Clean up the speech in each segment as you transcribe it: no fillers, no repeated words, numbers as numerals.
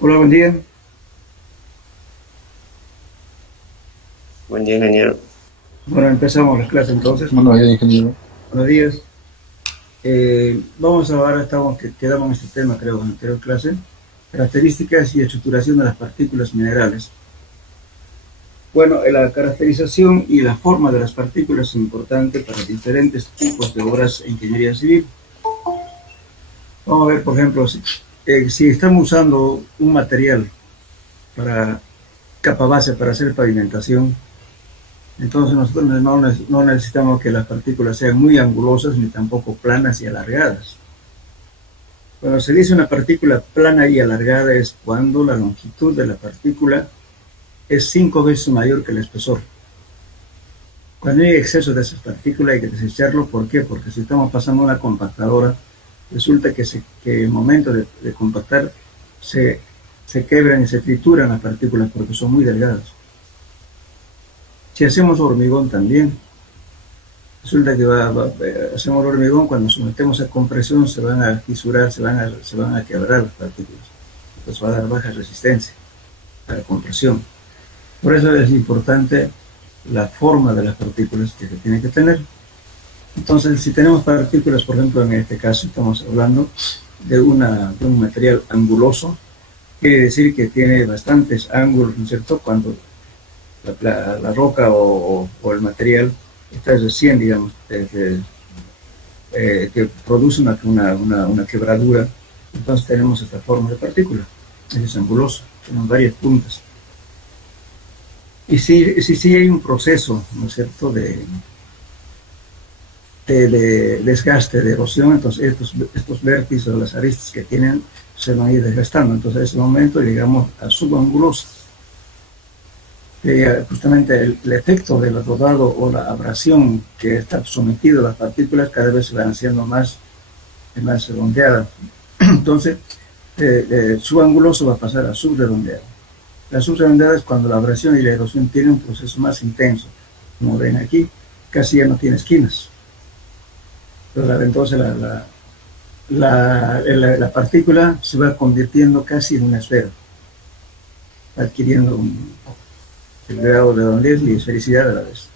Hola, buen día. Buen día, ingeniero. Bueno, empezamos las clases entonces. Buenos días, ingeniero. Buenos días. Vamos a ahora, quedamos en este tema, creo, en la anterior clase. Características y estructuración de las partículas minerales. Bueno, la caracterización y la forma de las partículas es importante para diferentes tipos de obras de ingeniería civil. Vamos a ver, por ejemplo, si estamos usando un material para capa base para hacer pavimentación, entonces nosotros no necesitamos que las partículas sean muy angulosas ni tampoco planas y alargadas. Cuando se dice una partícula plana y alargada es cuando la longitud de la partícula es 5 veces mayor que el espesor. Cuando hay exceso de esas partículas hay que desecharlo. ¿Por qué? Porque si estamos pasando una compactadora, resulta que en el momento de compactar se quebran y se trituran las partículas porque son muy delgadas. Si hacemos hormigón también, resulta que hacemos hormigón, cuando sometemos a compresión se van a fisurar, se van a quebrar las partículas. Entonces va a dar baja resistencia a la compresión. Por eso es importante la forma de las partículas que se tiene que tener. Entonces, si tenemos partículas, por ejemplo, en este caso estamos hablando de un material anguloso, quiere decir que tiene bastantes ángulos, ¿no es cierto? Cuando la roca o el material está recién, digamos, que produce una quebradura, entonces tenemos esta forma de partícula. Es anguloso, tienen varias puntas. Y si hay un proceso, ¿no es cierto?, de desgaste, de erosión, entonces estos vértices o las aristas que tienen se van a ir desgastando. Entonces, en ese momento llegamos a subangulosa. Justamente el efecto del rodado o la abrasión que está sometido a las partículas cada vez se van haciendo más redondeadas. Entonces, subanguloso va a pasar a subredondeado. La subredondeada es cuando la abrasión y la erosión tienen un proceso más intenso. Como ven aquí, casi ya no tiene esquinas. Entonces la partícula se va convirtiendo casi en una esfera, adquiriendo el grado de redondez y esfericidad a la vez.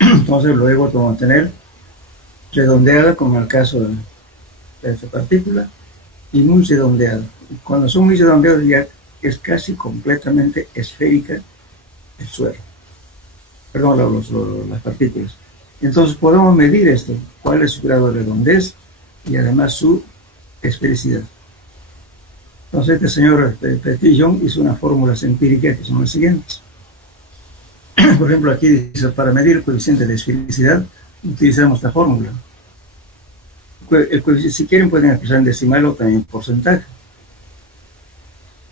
Entonces luego vamos a tener redondeada, como en el caso de esta partícula, y muy redondeada. Cuando son muy redondeados ya es casi completamente esférica el suelo, perdón, las partículas. Entonces podemos medir esto, cuál es su grado de redondez y además su esfericidad. Entonces este señor Petillon hizo unas fórmulas empíricas que son las siguientes. Por ejemplo, aquí dice, para medir el coeficiente de esfericidad utilizamos esta fórmula. Si quieren pueden expresar en decimal o también en porcentaje.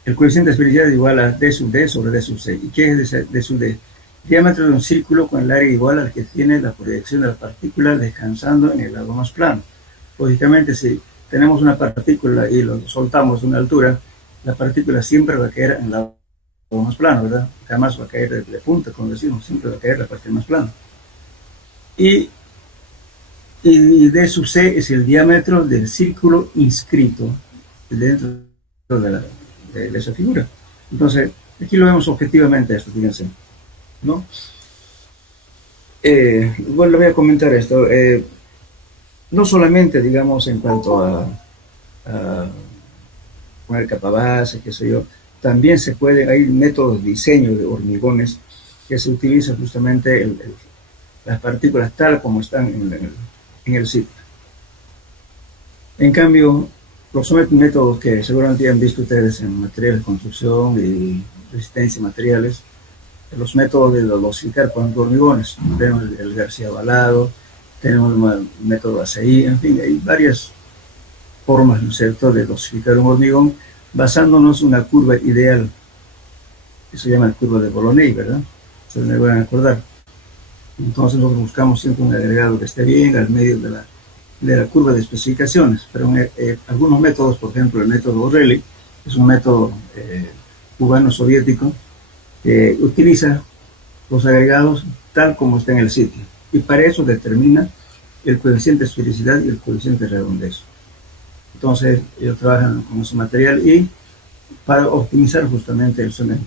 El coeficiente de esfericidad es igual a D sub D sobre D sub C. ¿Y qué es D sub D? Diámetro de un círculo con el área igual al que tiene la proyección de la partícula descansando en el lado más plano. Lógicamente, si tenemos una partícula y lo soltamos a una altura, la partícula siempre va a caer en el lado más plano, ¿verdad? Jamás va a caer de punta, como decimos, siempre va a caer la parte más plana. Y D sub C es el diámetro del círculo inscrito dentro de esa figura. Entonces, aquí lo vemos objetivamente esto, fíjense, ¿no? Bueno, le voy a comentar esto. No solamente, digamos, en cuanto a poner capa base, qué sé yo, también hay métodos de diseño de hormigones que se utilizan justamente las partículas tal como están en el sitio. En cambio, los métodos que seguramente han visto ustedes en materiales de construcción y resistencia a materiales, los métodos de dosificar con hormigones. Tenemos el García Balado, tenemos el método ACI, en fin, hay varias formas, ¿no es cierto?, de dosificar un hormigón basándonos en una curva ideal, que se llama la curva de Bolognesi, ¿verdad? Se me van a acordar. Entonces nosotros buscamos siempre un agregado que esté bien al medio de la curva de especificaciones, pero algunos métodos, por ejemplo el método O'Reilly, es un método cubano-soviético que utiliza los agregados tal como está en el sitio, y para eso determina el coeficiente de esfericidad y el coeficiente de redondez. Entonces ellos trabajan con ese material y para optimizar justamente el cemento.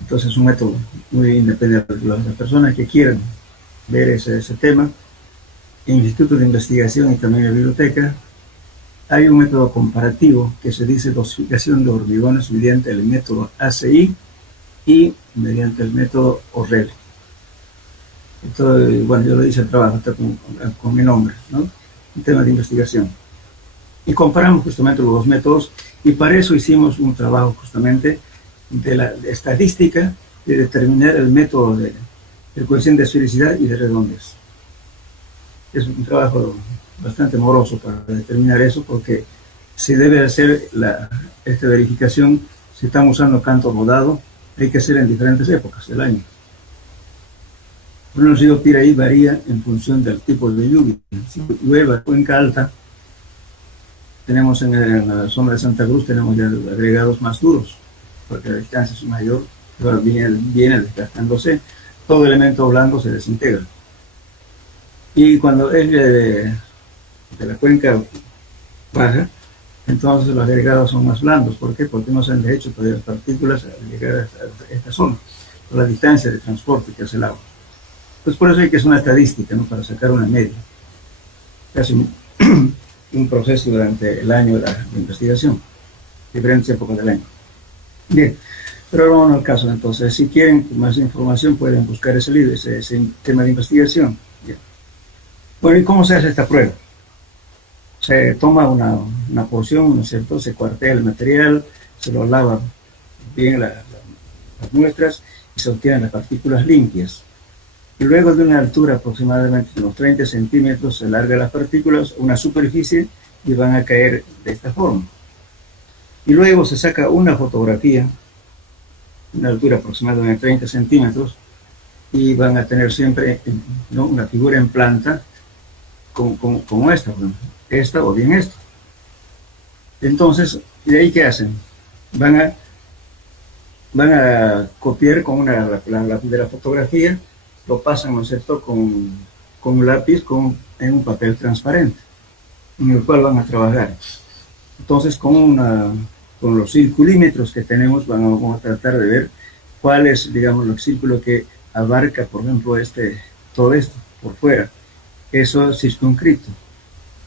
Entonces es un método muy independiente de las personas que quieran ver ese tema. En el Instituto de Investigación y también en la biblioteca hay un método comparativo que se dice dosificación de hormigones mediante el método ACI y mediante el método ORREL. Entonces, bueno, yo lo hice el trabajo, está con mi nombre, ¿no? Un tema de investigación. Y comparamos justamente los dos métodos y para eso hicimos un trabajo justamente de estadística de determinar el método del coeficiente de esfericidad y de redondez. Es un trabajo bastante moroso para determinar eso porque se debe hacer esta verificación si estamos usando canto rodado, hay que hacer en diferentes épocas del año. El río Piraí varía en función del tipo de lluvia. Si llueve Cuenca Alta, tenemos en la zona de Santa Cruz, tenemos ya agregados más duros, porque la distancia es mayor, pero viene desgastándose, todo elemento blando se desintegra. Y cuando es de la cuenca baja, entonces los agregados son más blandos. ¿Por qué? Porque no se han hecho todavía partículas al llegar a esta zona, por la distancia de transporte que hace el agua. Pues por eso hay que hacer una estadística, ¿no? Para sacar una media. Casi un proceso durante el año de investigación, diferentes épocas del año. Bien, pero ahora vamos al caso. Entonces, si quieren más información, pueden buscar ese libro, ese tema de investigación. Bien. Bueno, ¿y cómo se hace esta prueba? Se toma una porción, ¿no es cierto? Se cuartea el material, se lo lava bien las muestras y se obtienen las partículas limpias. Y luego de una altura aproximadamente de unos 30 centímetros se largan las partículas a una superficie y van a caer de esta forma. Y luego se saca una fotografía, una altura aproximadamente de 30 centímetros, y van a tener siempre, ¿no?, una figura en planta como esta, ¿no?, esta o bien esta. Entonces, ¿de ahí qué hacen? Van a copiar con de la fotografía, lo pasan, ¿no es cierto?, con un lápiz en un papel transparente, en el cual van a trabajar. Entonces, con los circulímetros que tenemos, vamos a tratar de ver cuál es, digamos, el círculo que abarca, por ejemplo, todo esto por fuera. Eso es circunscrito.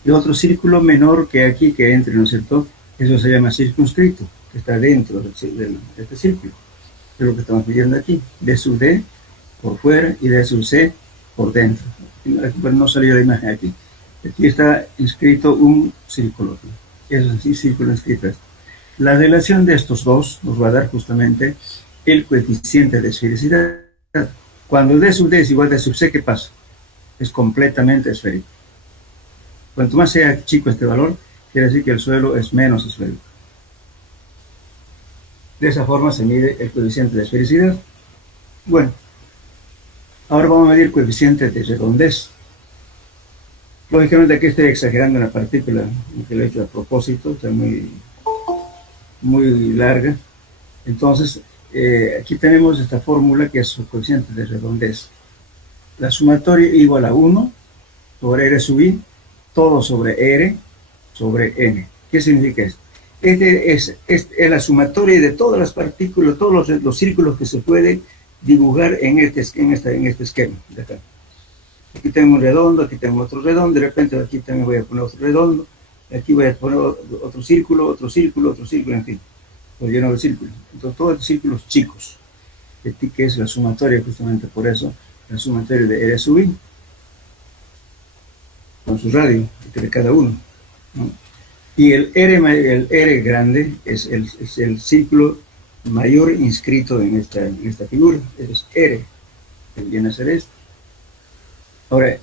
Y otro círculo menor que aquí, que entre, ¿no es cierto?, eso se llama circunscrito, que está dentro de este círculo. Es lo que estamos viendo aquí. D sub D por fuera y D sub C por dentro. Pero no salió la imagen aquí. Aquí está inscrito un círculo. Eso es así, círculo inscrito. La relación de estos dos nos va a dar justamente el coeficiente de esfericidad. Cuando D sub D es igual a D sub C, ¿qué pasa? Es completamente esférico. Cuanto más sea chico este valor, quiere decir que el suelo es menos esférico. De esa forma se mide el coeficiente de esfericidad. Bueno, ahora vamos a medir el coeficiente de redondez. Lógicamente aquí estoy exagerando la partícula, que lo he hecho a propósito, está muy larga. Entonces, aquí tenemos esta fórmula que es su coeficiente de redondez. La sumatoria igual a 1 sobre R sub I, todo sobre R sobre N. ¿Qué significa esto? Es la sumatoria de todas las partículas, todos los círculos que se puede dibujar en este esquema de acá. Aquí tengo un redondo, aquí tengo otro redondo, de repente aquí también voy a poner otro redondo, aquí voy a poner otro círculo, otro círculo, en fin, lo lleno de círculos. Entonces, todos círculos chicos, que es la sumatoria, justamente por eso, la sumatoria de R sub I, con su radio entre cada uno, ¿no? Y el R grande es el círculo mayor inscrito en esta figura, es R, que viene a ser esto. Ahora,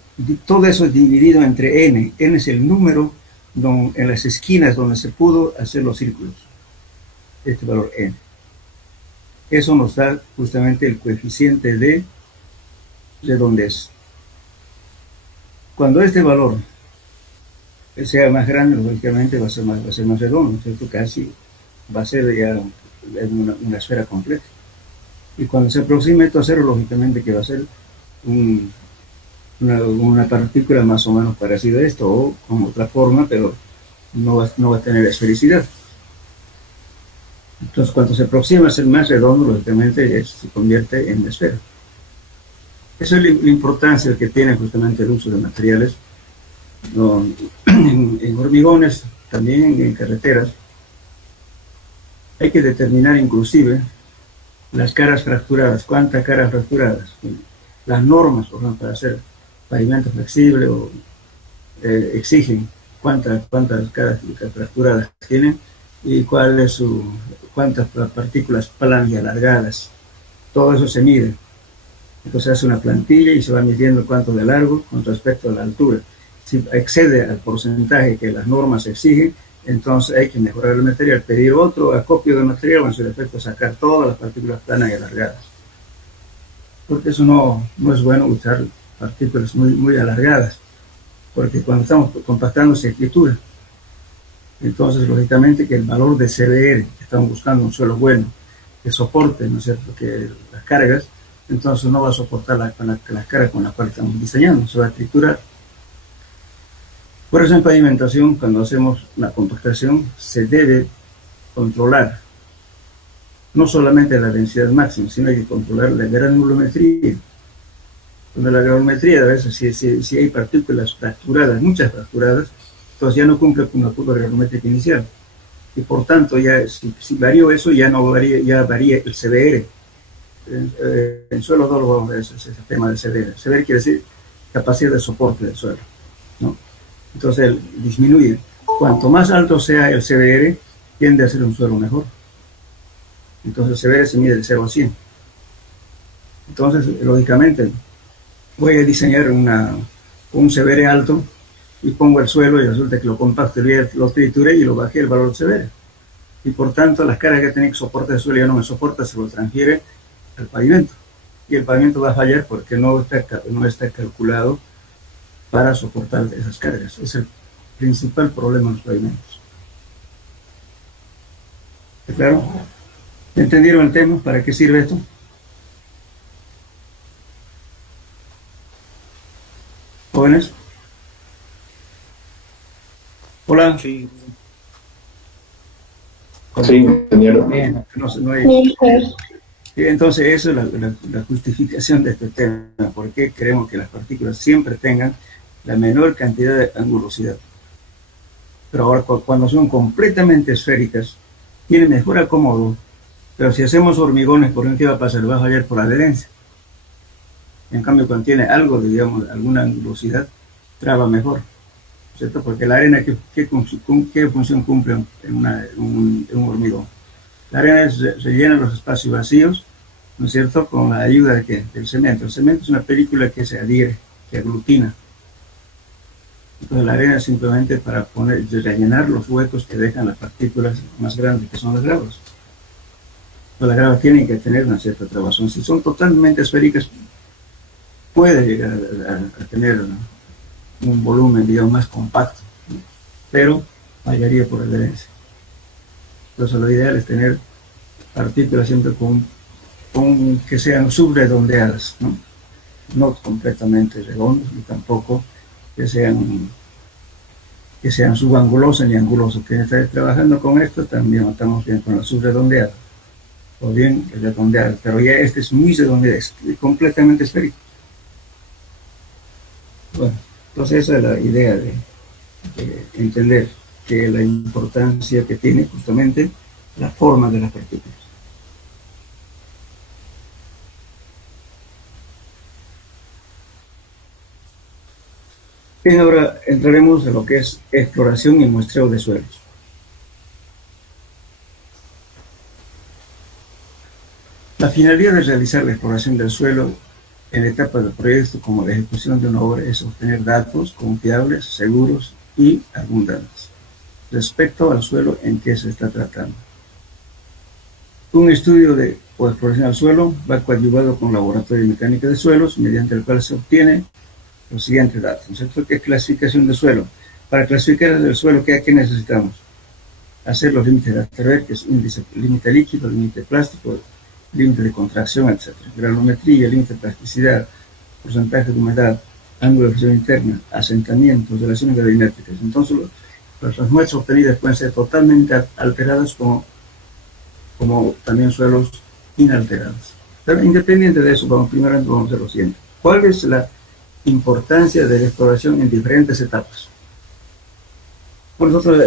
todo eso es dividido entre N. N es el número en las esquinas donde se pudo hacer los círculos. Este valor N. Eso nos da justamente el coeficiente de redondez. Cuando este valor sea más grande, lógicamente va a ser más redondo, ¿cierto? Casi va a ser ya una esfera completa. Y cuando se aproxime esto a cero, lógicamente que va a ser una partícula más o menos parecida a esto, o con otra forma, pero no va a tener esfericidad. Entonces, cuando se aproxima a ser más redondo, lógicamente se convierte en esfera. Esa es la importancia que tiene justamente el uso de materiales, ¿no? En hormigones, también en carreteras, hay que determinar inclusive las caras fracturadas, cuántas caras fracturadas, las normas, por ejemplo, para hacer pavimento flexible o exigen cuántas caras fracturadas tienen y cuántas partículas planas y alargadas. Todo eso se mide. Entonces hace una plantilla y se va midiendo cuánto de largo con respecto a la altura. Si excede al porcentaje que las normas exigen, entonces hay que mejorar el material, pedir otro acopio de material, con su defecto sacar todas las partículas planas y alargadas. Porque eso no es bueno usar partículas muy alargadas, porque cuando estamos compactando se escritura. Entonces, lógicamente, que el valor de CBR, que estamos buscando un suelo bueno, que soporte, ¿no es cierto?, que las cargas, entonces no va a soportar las cargas con las cuales estamos diseñando, se va a triturar. Por eso en pavimentación, cuando hacemos la compactación, se debe controlar no solamente la densidad máxima, sino hay que controlar la granulometría. Cuando la granulometría, a veces, si hay partículas fracturadas, muchas fracturadas, entonces ya no cumple con la curva granulométrica inicial. Y por tanto, ya si varió eso, ya varía el CBR. En suelo duro vamos a ver ese tema del CBR. CBR quiere decir capacidad de soporte del suelo, ¿no? Entonces él disminuye. Cuanto más alto sea el CBR, tiende a ser un suelo mejor. Entonces el CBR se mide de 0 a 100. Entonces, lógicamente, voy a diseñar un CBR alto y pongo el suelo y resulta que lo compacto, lo trituré y lo bajé el valor CBR. Y por tanto, las cargas que tenía que soportar el suelo ya no me soporta, se lo transfiere al pavimento. Y el pavimento va a fallar porque no está calculado para soportar esas cargas. Es el principal problema de los pavimentos. ¿Está claro? ¿Entendieron el tema? ¿Para qué sirve esto? ¿Jóvenes? Hola. Sí, Sí, ingeniero. No hay... Entonces, eso es la justificación de este tema. ¿Por qué queremos que las partículas siempre tengan la menor cantidad de angulosidad? Pero ahora, cuando son completamente esféricas, tiene mejor acomodo. Pero si hacemos hormigones, ¿por qué va a pasar? Va a fallar por adherencia. En cambio, cuando tiene algo, digamos, alguna angulosidad, traba mejor, ¿cierto? Porque la arena, ¿qué función cumple en un hormigón? La arena se llena los espacios vacíos, ¿no es cierto?, con la ayuda del cemento. El cemento es una película que se adhiere, que aglutina. Entonces la arena es simplemente para rellenar los huecos que dejan las partículas más grandes, que son las gravas. Pues las gravas tienen que tener una cierta trabazón. Si son totalmente esféricas, puede llegar a tener un volumen, digamos, más compacto, ¿no?, pero fallaría por adherencia. Entonces lo ideal es tener partículas siempre que sean subredondeadas, ¿no? No completamente redondas, ni tampoco que sean subangulosas ni angulosas. Que está trabajando con esto también estamos bien con la subredondeada, o bien redondeada, pero ya este es muy redondeado, es completamente esférico. Bueno, entonces esa es la idea de entender que la importancia que tiene justamente la forma de las partículas. Bien, ahora entraremos en lo que es exploración y muestreo de suelos. La finalidad de realizar la exploración del suelo en la etapa del proyecto como de ejecución de una obra es obtener datos confiables, seguros y abundantes respecto al suelo en que se está tratando. Un estudio o exploración del suelo va coadyuvado con laboratorio de mecánica de suelos, mediante el cual se obtiene los siguientes datos, ¿no es cierto? ¿Qué es clasificación de suelo? Para clasificar el suelo, ¿qué necesitamos? Hacer los límites de Asterberg, que es límite líquido, límite plástico, límite de contracción, etc. Granulometría, límite de plasticidad, porcentaje de humedad, ángulo de presión interna, asentamientos, relaciones gravimétricas. Entonces, las muestras obtenidas pueden ser totalmente alteradas como como también suelos inalterados. Pero independiente de eso, primero vamos a hacer lo siguiente. ¿Cuál es la importancia de la exploración en diferentes etapas? Pues nosotros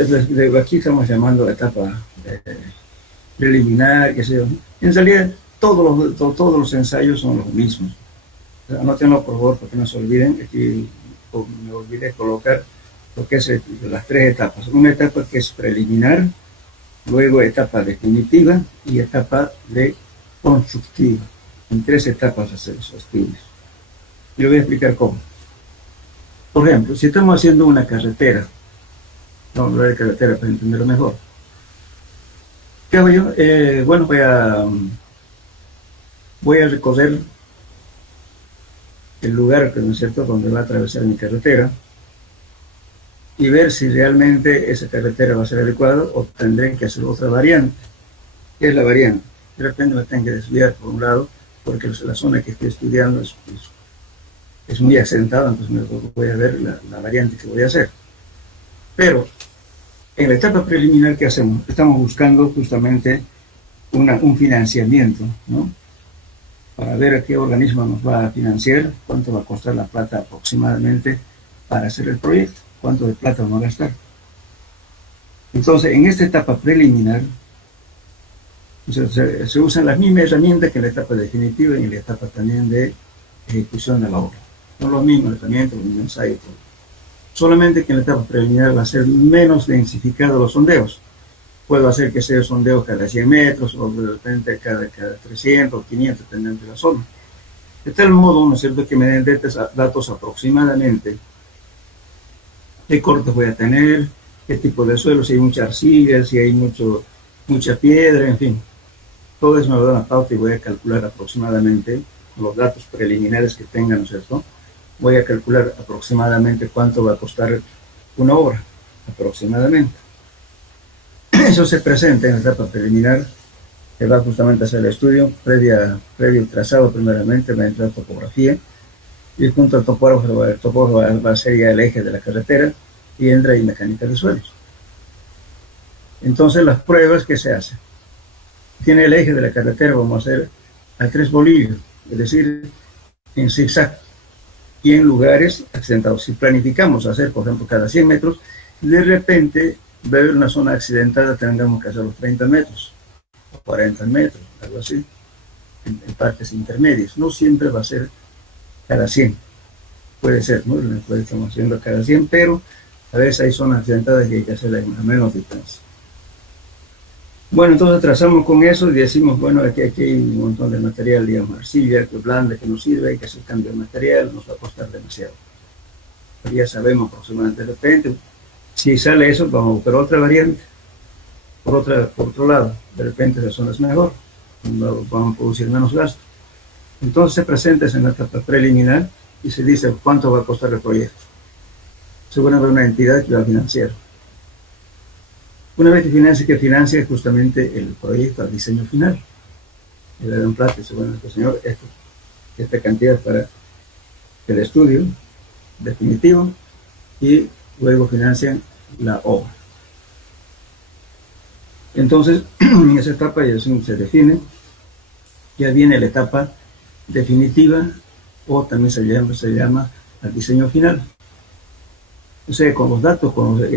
aquí estamos llamando etapa preliminar, qué sé yo. En realidad, todos los ensayos son los mismos. Anótenlo por favor, porque no se olviden. Aquí me olvidé colocar lo que es las tres etapas. Una etapa que es preliminar, luego etapa definitiva y etapa de constructiva. En tres etapas hacer esos estudios. Y le voy a explicar cómo. Por ejemplo, si estamos haciendo una carretera, vamos a hablar de carretera para entenderlo mejor. ¿Qué hago yo? Bueno, voy a recorrer el lugar, ¿no es cierto?, donde va a atravesar mi carretera y ver si realmente esa carretera va a ser adecuada o tendré que hacer otra variante. ¿Qué es la variante? De repente me tengo que desviar por un lado porque la zona que estoy estudiando es muy accidentada, entonces voy a ver la variante que voy a hacer. Pero en la etapa preliminar, ¿qué hacemos? Estamos buscando justamente un financiamiento, ¿no? Para ver a qué organismo nos va a financiar, cuánto va a costar la plata aproximadamente para hacer el proyecto, cuánto de plata vamos a gastar. Entonces, en esta etapa preliminar, se usan las mismas herramientas que en la etapa definitiva y en la etapa también de ejecución de la obra. No lo mismo herramientas, los mismos ensayos, solamente que en la etapa preliminar va a ser menos densificados los sondeos. Puedo hacer que sea sondeos cada 100 metros o de repente cada 300 o 500, dependiendo de la zona. De tal modo, ¿no es cierto?, que me den datos aproximadamente qué cortes voy a tener, qué tipo de suelo, si hay mucha arcilla, si hay mucha piedra, en fin. Todo eso me da una pauta y voy a calcular aproximadamente los datos preliminares que tengan, ¿no es cierto? Voy a calcular aproximadamente cuánto va a costar una obra, aproximadamente. Eso se presenta en la etapa preliminar, que va justamente a hacer el estudio, previo trazado primeramente, va a entrar topografía, y junto al topógrafo, el topógrafo va a ser ya el eje de la carretera, y entra ahí mecánica de suelos. Entonces las pruebas que se hacen. Tiene el eje de la carretera, vamos a hacer a 3 bolivios, es decir, en zigzag, y en lugares accidentados. Si planificamos hacer, por ejemplo, cada 100 metros, de repente va a haber una zona accidentada, tendremos que hacer los 30 metros, o 40 metros, algo así, en partes intermedias. No siempre va a ser cada 100. Puede ser, ¿no? Estamos haciendo cada 100, pero a veces hay zonas accidentadas y hay que hacerlas a menos distancia. Bueno, entonces trazamos con eso y decimos, bueno, aquí hay un montón de material, digamos, arcilla, que blanda, que nos sirve, hay que hacer cambio de material, nos va a costar demasiado. Pero ya sabemos aproximadamente, de repente, si sale eso, vamos a buscar otra variante, por otro lado, de repente la zona es mejor, vamos a producir menos gasto. Entonces se presenta en la etapa preliminar y se dice cuánto va a costar el proyecto. Según una entidad que va a financiar. Una vez que financia justamente el proyecto al diseño final. Y le dan plata y dice, bueno, señor, esta cantidad para el estudio definitivo y luego financian la obra. Entonces, en esa etapa ya se define, ya viene la etapa definitiva o también se llama al diseño final. O sea, con los datos,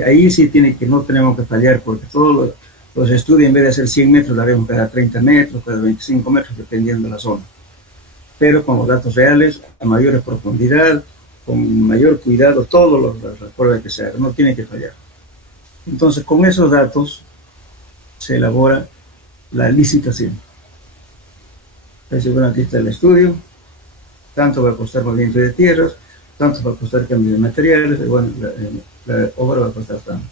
ahí sí no tenemos que fallar, porque todos los estudios, en vez de hacer 100 metros, lo haremos cada 30 metros, cada 25 metros, dependiendo de la zona. Pero con los datos reales, a mayor profundidad, con mayor cuidado, todas las pruebas que se hagan, no tienen que fallar. Entonces, con esos datos se elabora la licitación. Entonces, bueno, aquí está el estudio, tanto va a costar movimiento de tierras, tanto va a costar cambio de materiales, y bueno, la obra va a costar tanto.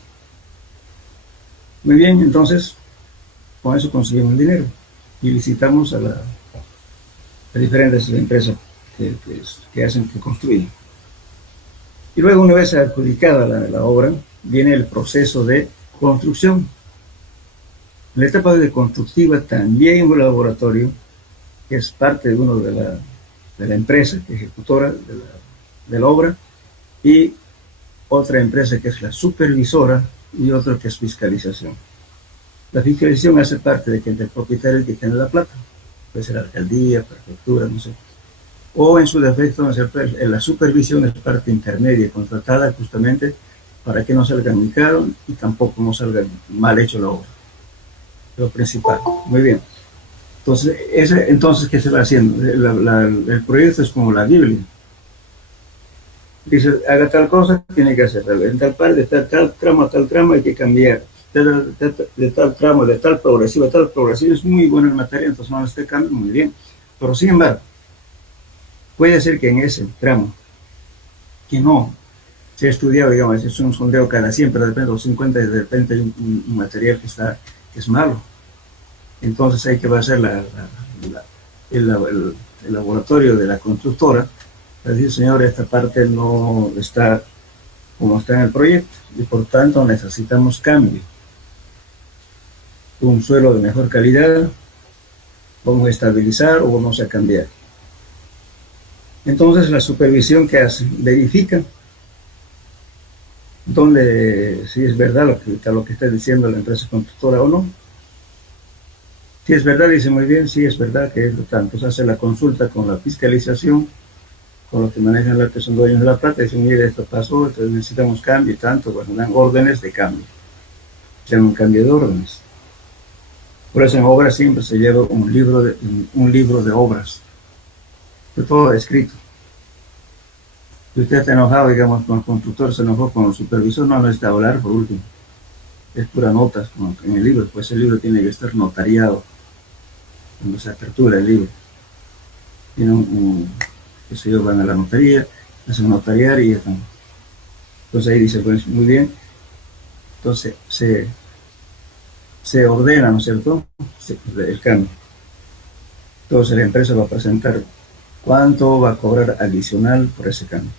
Muy bien, entonces, con eso conseguimos el dinero y licitamos a diferentes empresas que hacen, que construyen. Y luego, una vez adjudicada la obra, viene el proceso de construcción. En la etapa de constructiva también un laboratorio, que es parte de uno de la empresa ejecutora de la obra, y otra empresa que es la supervisora y otra que es fiscalización. La fiscalización hace parte de que el propietario el que tiene la plata, puede ser la alcaldía, prefectura, no sé, o en su defecto la supervisión es parte intermedia contratada justamente para que no salga muy caro y tampoco no salga mal hecho la obra, lo principal. Muy bien. Entonces, ¿qué se va haciendo? El proyecto es como la Biblia. Dice, haga tal cosa, tiene que hacer en tal parte, de tal tramo a tal tramo hay que cambiar. De tal tramo, de tal progresivo a tal progresivo, es muy buena en materia, entonces no esté cambio muy bien. Pero sin embargo, puede ser que en ese tramo, que no se ha estudiado, digamos, es un sondeo cada 100, pero depende de los 50, de repente hay un material que es malo. Entonces hay que hacer el laboratorio de la constructora para decir, señor, esta parte no está como está en el proyecto y por tanto necesitamos cambio. Un suelo de mejor calidad, vamos a estabilizar o vamos a cambiar. Entonces la supervisión que hace, verifica si es verdad lo que está diciendo la empresa constructora o no. Si es verdad, dice muy bien, sí es verdad que es tanto. Entonces hace la consulta con la fiscalización, con los que manejan la que son dueños de la plata, dicen, mire, esto pasó, entonces necesitamos cambio y tanto, bueno, dan órdenes de cambio. Dan un cambio de órdenes. Por eso en obras siempre se lleva un libro de obras, de todo escrito. Si usted está enojado, digamos, con el constructor, se enojó con el supervisor, no necesita hablar por último. Es pura notas, como en el libro, pues el libro tiene que estar notariado cuando se apertura el libro. Tiene que se yo, van a la notaría, hacen notariar y ya están. Entonces ahí dice, pues muy bien, entonces se ordena, ¿no es cierto?, el cambio. Entonces la empresa va a presentar cuánto va a cobrar adicional por ese cambio.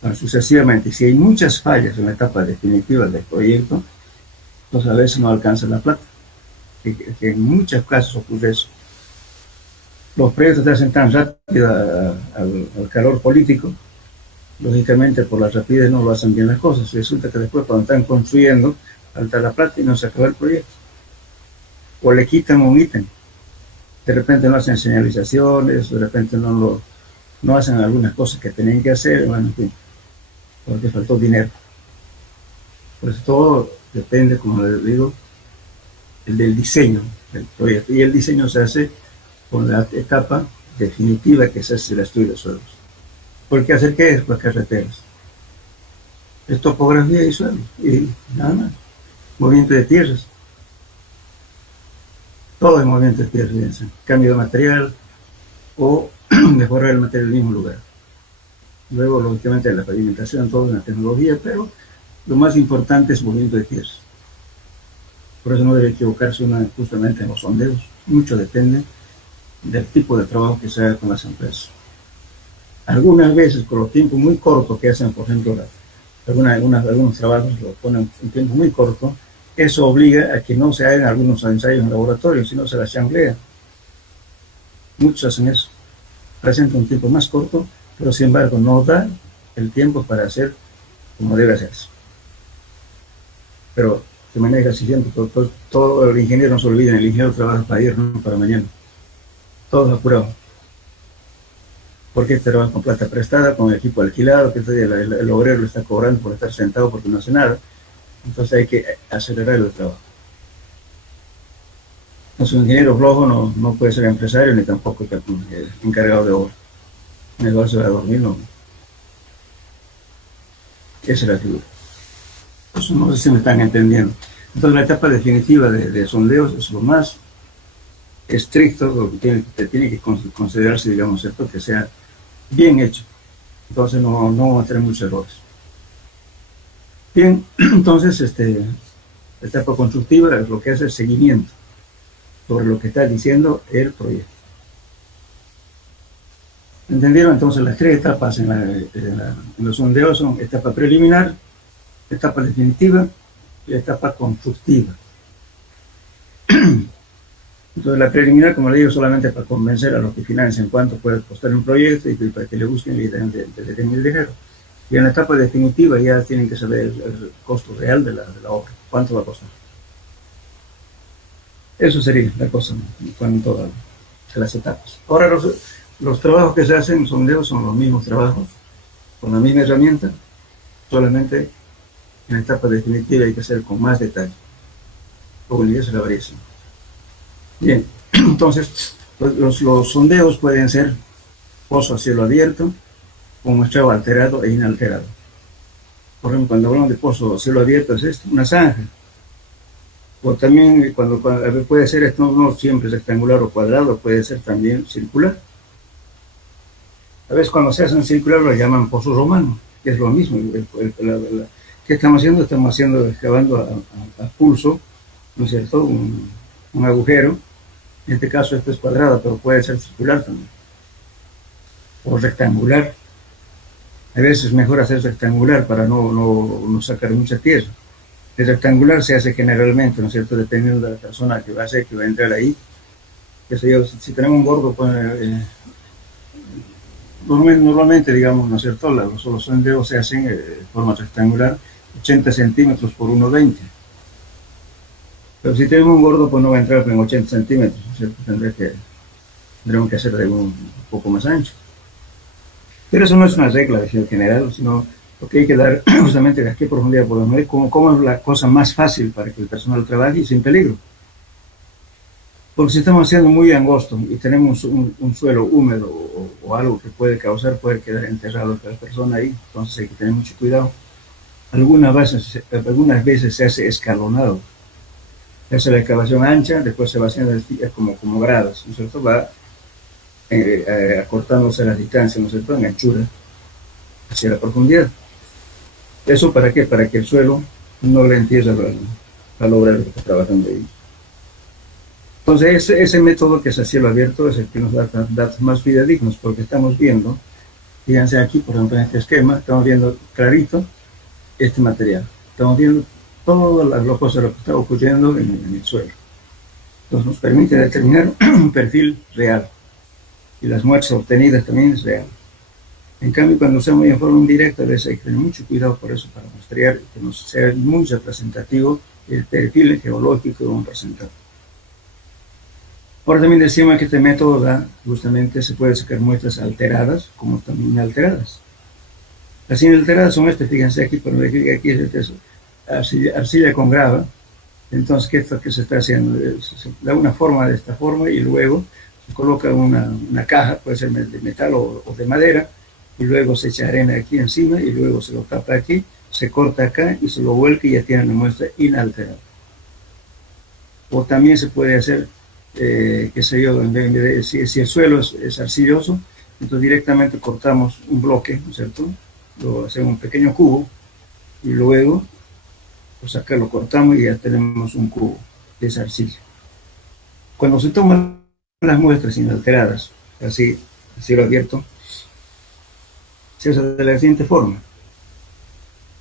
Bueno, sucesivamente, si hay muchas fallas en la etapa definitiva del proyecto, entonces a veces no alcanza la plata. Que en muchos casos ocurre eso. Los proyectos se hacen tan rápido al calor político, lógicamente por la rapidez no lo hacen bien las cosas. Resulta que después cuando están construyendo, falta la plata y no se acaba el proyecto. O le quitan un ítem. De repente no hacen señalizaciones, de repente no hacen algunas cosas que tenían que hacer, bueno, en fin, porque faltó dinero. Por eso todo depende, como les digo, del diseño del proyecto. Y el diseño se hace con la etapa definitiva que se hace el estudio de suelos. Porque hacer qué es, pues carreteras. Es topografía y suelo. Y nada más. Movimiento de tierras. Todo es movimiento de tierras, fíjense. Cambio de material o mejorar el material en el mismo lugar. Luego, lógicamente, la pavimentación, todo en la tecnología, pero lo más importante es movimiento de tierras. Por eso no debe equivocarse uno justamente en los sondeos. Mucho depende del tipo de trabajo que se haga con las empresas. Algunas veces, con los tiempos muy cortos que hacen, por ejemplo, algunos trabajos lo ponen en tiempo muy corto, eso obliga a que no se hagan algunos ensayos en laboratorio, sino se las chanflea. Muchos hacen eso. Presentan un tiempo más corto, pero sin embargo no da el tiempo para hacer como debe hacerse. Pero se maneja así siempre, todo el ingeniero no se olvida, el ingeniero trabaja para ayer, no para mañana. Todos apurados. Porque este trabaja con plata prestada, con equipo alquilado, que el obrero lo está cobrando por estar sentado porque no hace nada. Entonces hay que acelerar el trabajo. Entonces un ingeniero flojo no puede ser empresario ni tampoco encargado de obra. Mejor se va a dormir, no. Esa es la figura. Eso no sé si me están entendiendo. Entonces la etapa definitiva de sondeos es lo más estricto, lo que tiene que considerarse, digamos, ¿cierto?, que sea bien hecho. Entonces no vamos a tener muchos errores. Bien, entonces la etapa constructiva es lo que hace el seguimiento sobre lo que está diciendo el proyecto. ¿Entendieron? Entonces las tres etapas en los sondeos son etapa preliminar, etapa definitiva y etapa constructiva. Entonces la preliminar, como le digo, solamente para convencer a los que financian cuánto puede costar un proyecto y para que le busquen y le den el dinero. Y en la etapa definitiva ya tienen que saber el costo real de la obra, cuánto va a costar. Eso sería la cosa en cuanto a las etapas. Ahora los trabajos que se hacen en sondeo son los mismos trabajos, con la misma herramienta, solamente en la etapa definitiva hay que hacer con más detalle. Luego en la variación. Bien, entonces los sondeos pueden ser pozo a cielo abierto, con muestreo alterado e inalterado. Por ejemplo, cuando hablamos de pozo a cielo abierto es esto, una zanja. O también cuando puede ser, esto no siempre rectangular o cuadrado, puede ser también circular. A veces cuando se hacen circular lo llaman pozo romano, que es lo mismo. ¿Qué estamos haciendo? Estamos excavando a pulso, ¿no es cierto? Un agujero. En este caso esto es cuadrado, pero puede ser circular también. O rectangular. A veces es mejor hacer rectangular para no sacar mucha tierra. El rectangular se hace generalmente, ¿no es cierto? Dependiendo de la persona que va a hacer, que va a entrar ahí. Qué sé yo, si tenemos un gordo, pues, normalmente, digamos, ¿no es cierto? Los sondeos se hacen de forma rectangular, 80 centímetros por 1,20. Pero si tenemos un gordo, pues no va a entrar en 80 centímetros, ¿no es cierto? Tendremos que hacer de un poco más ancho. Pero eso no es una regla general, sino lo que hay que dar justamente a qué profundidad podemos ver, cómo es la cosa más fácil para que el personal trabaje y sin peligro. Porque si estamos haciendo muy angosto y tenemos un suelo húmedo o algo que puede quedar enterrado la persona ahí, entonces hay que tener mucho cuidado. Algunas veces se hace escalonado. Se hace la excavación ancha, después se va haciendo como gradas, ¿no es cierto? Va acortándose las distancias, ¿no es cierto?, en anchura hacia la profundidad. ¿Eso para qué? Para que el suelo no le entierre al obrero que está trabajando ahí. Entonces, ese método que es a cielo abierto es el que nos da datos más fidedignos, porque estamos viendo, fíjense aquí, por ejemplo, en este esquema, estamos viendo clarito este material. Estamos viendo todas las cosas que está ocurriendo en el suelo. Entonces, nos permite determinar un perfil real. Y las muestras obtenidas también es real. En cambio, cuando usamos en forma indirecta, a veces hay que tener mucho cuidado por eso, para mostrar que nos sea muy representativo el perfil geológico de un presentador. Ahora también decimos que este método justamente se puede sacar muestras alteradas como también inalteradas. Las inalteradas son fíjense aquí, aquí es arcilla con grava. Entonces, ¿qué es lo que se está haciendo? Se da una forma de esta forma y luego se coloca una caja, puede ser de metal o de madera, y luego se echa arena aquí encima y luego se lo tapa aquí, se corta acá y se lo vuelca y ya tiene la muestra inalterada. O también se puede hacer, qué sé yo, si el suelo es arcilloso, entonces directamente cortamos un bloque, ¿no es cierto? Lo hacemos un pequeño cubo y luego pues acá lo cortamos y ya tenemos un cubo de esa arcilla. Cuando se toman las muestras inalteradas, así, a cielo abierto, se hace de la siguiente forma.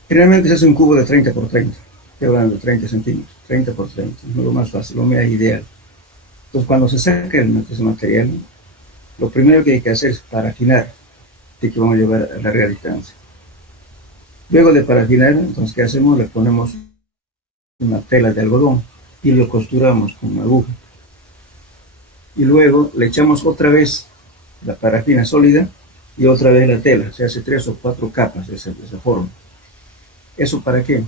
Generalmente se hace un cubo de 30 por 30, estoy hablando de 30 centímetros, 30 por 30, no lo más fácil, lo más ideal. Entonces, cuando se saca ese material, lo primero que hay que hacer es parafinar, de que vamos a llevar a larga distancia. Luego de parafinar, entonces, ¿qué hacemos? Le ponemos una tela de algodón y lo costuramos con una aguja. Y luego le echamos otra vez la parafina sólida y otra vez la tela. Se hace 3 o 4 capas de esa forma. ¿Eso para qué?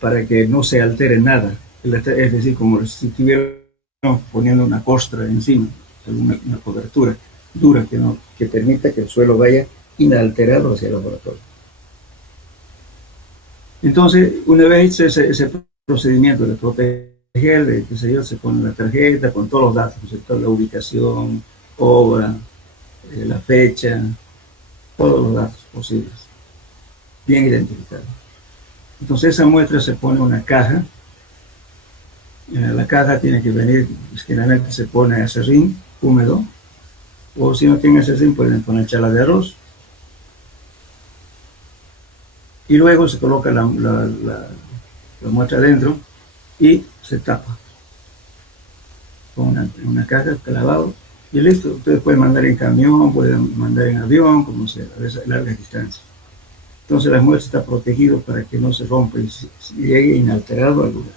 Para que no se altere nada. Es decir, como si estuviéramos poniendo una costra encima, una cobertura dura que permita que el suelo vaya inalterado hacia el laboratorio. Entonces, una vez ese procedimiento de proteger, qué sé yo, se pone la tarjeta con todos los datos, ¿no? La ubicación, obra, la fecha, todos los datos posibles, bien identificados. Entonces esa muestra se pone en una caja. La caja tiene que venir, generalmente se pone acerrín húmedo, o si no tiene acerrín pueden poner chala de arroz. Y luego se coloca la muestra adentro y se tapa con una caja de lavado y listo. Ustedes pueden mandar en camión, pueden mandar en avión, como sea, a veces a largas distancias. Entonces la muestra está protegida para que no se rompa y llegue inalterado al lugar.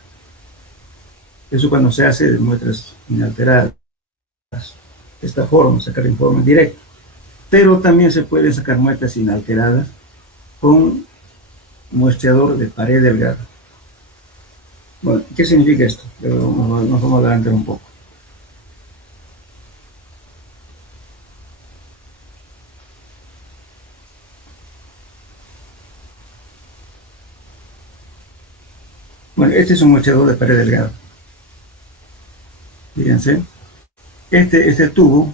Eso cuando se hace de muestras inalteradas. De esta forma, sacar en forma directa. Pero también se pueden sacar muestras inalteradas con muestreador de pared delgada. Bueno, ¿qué significa esto? Nos vamos a adelantar un poco. Bueno, este es un muestreador de pared delgada. Fíjense, este tubo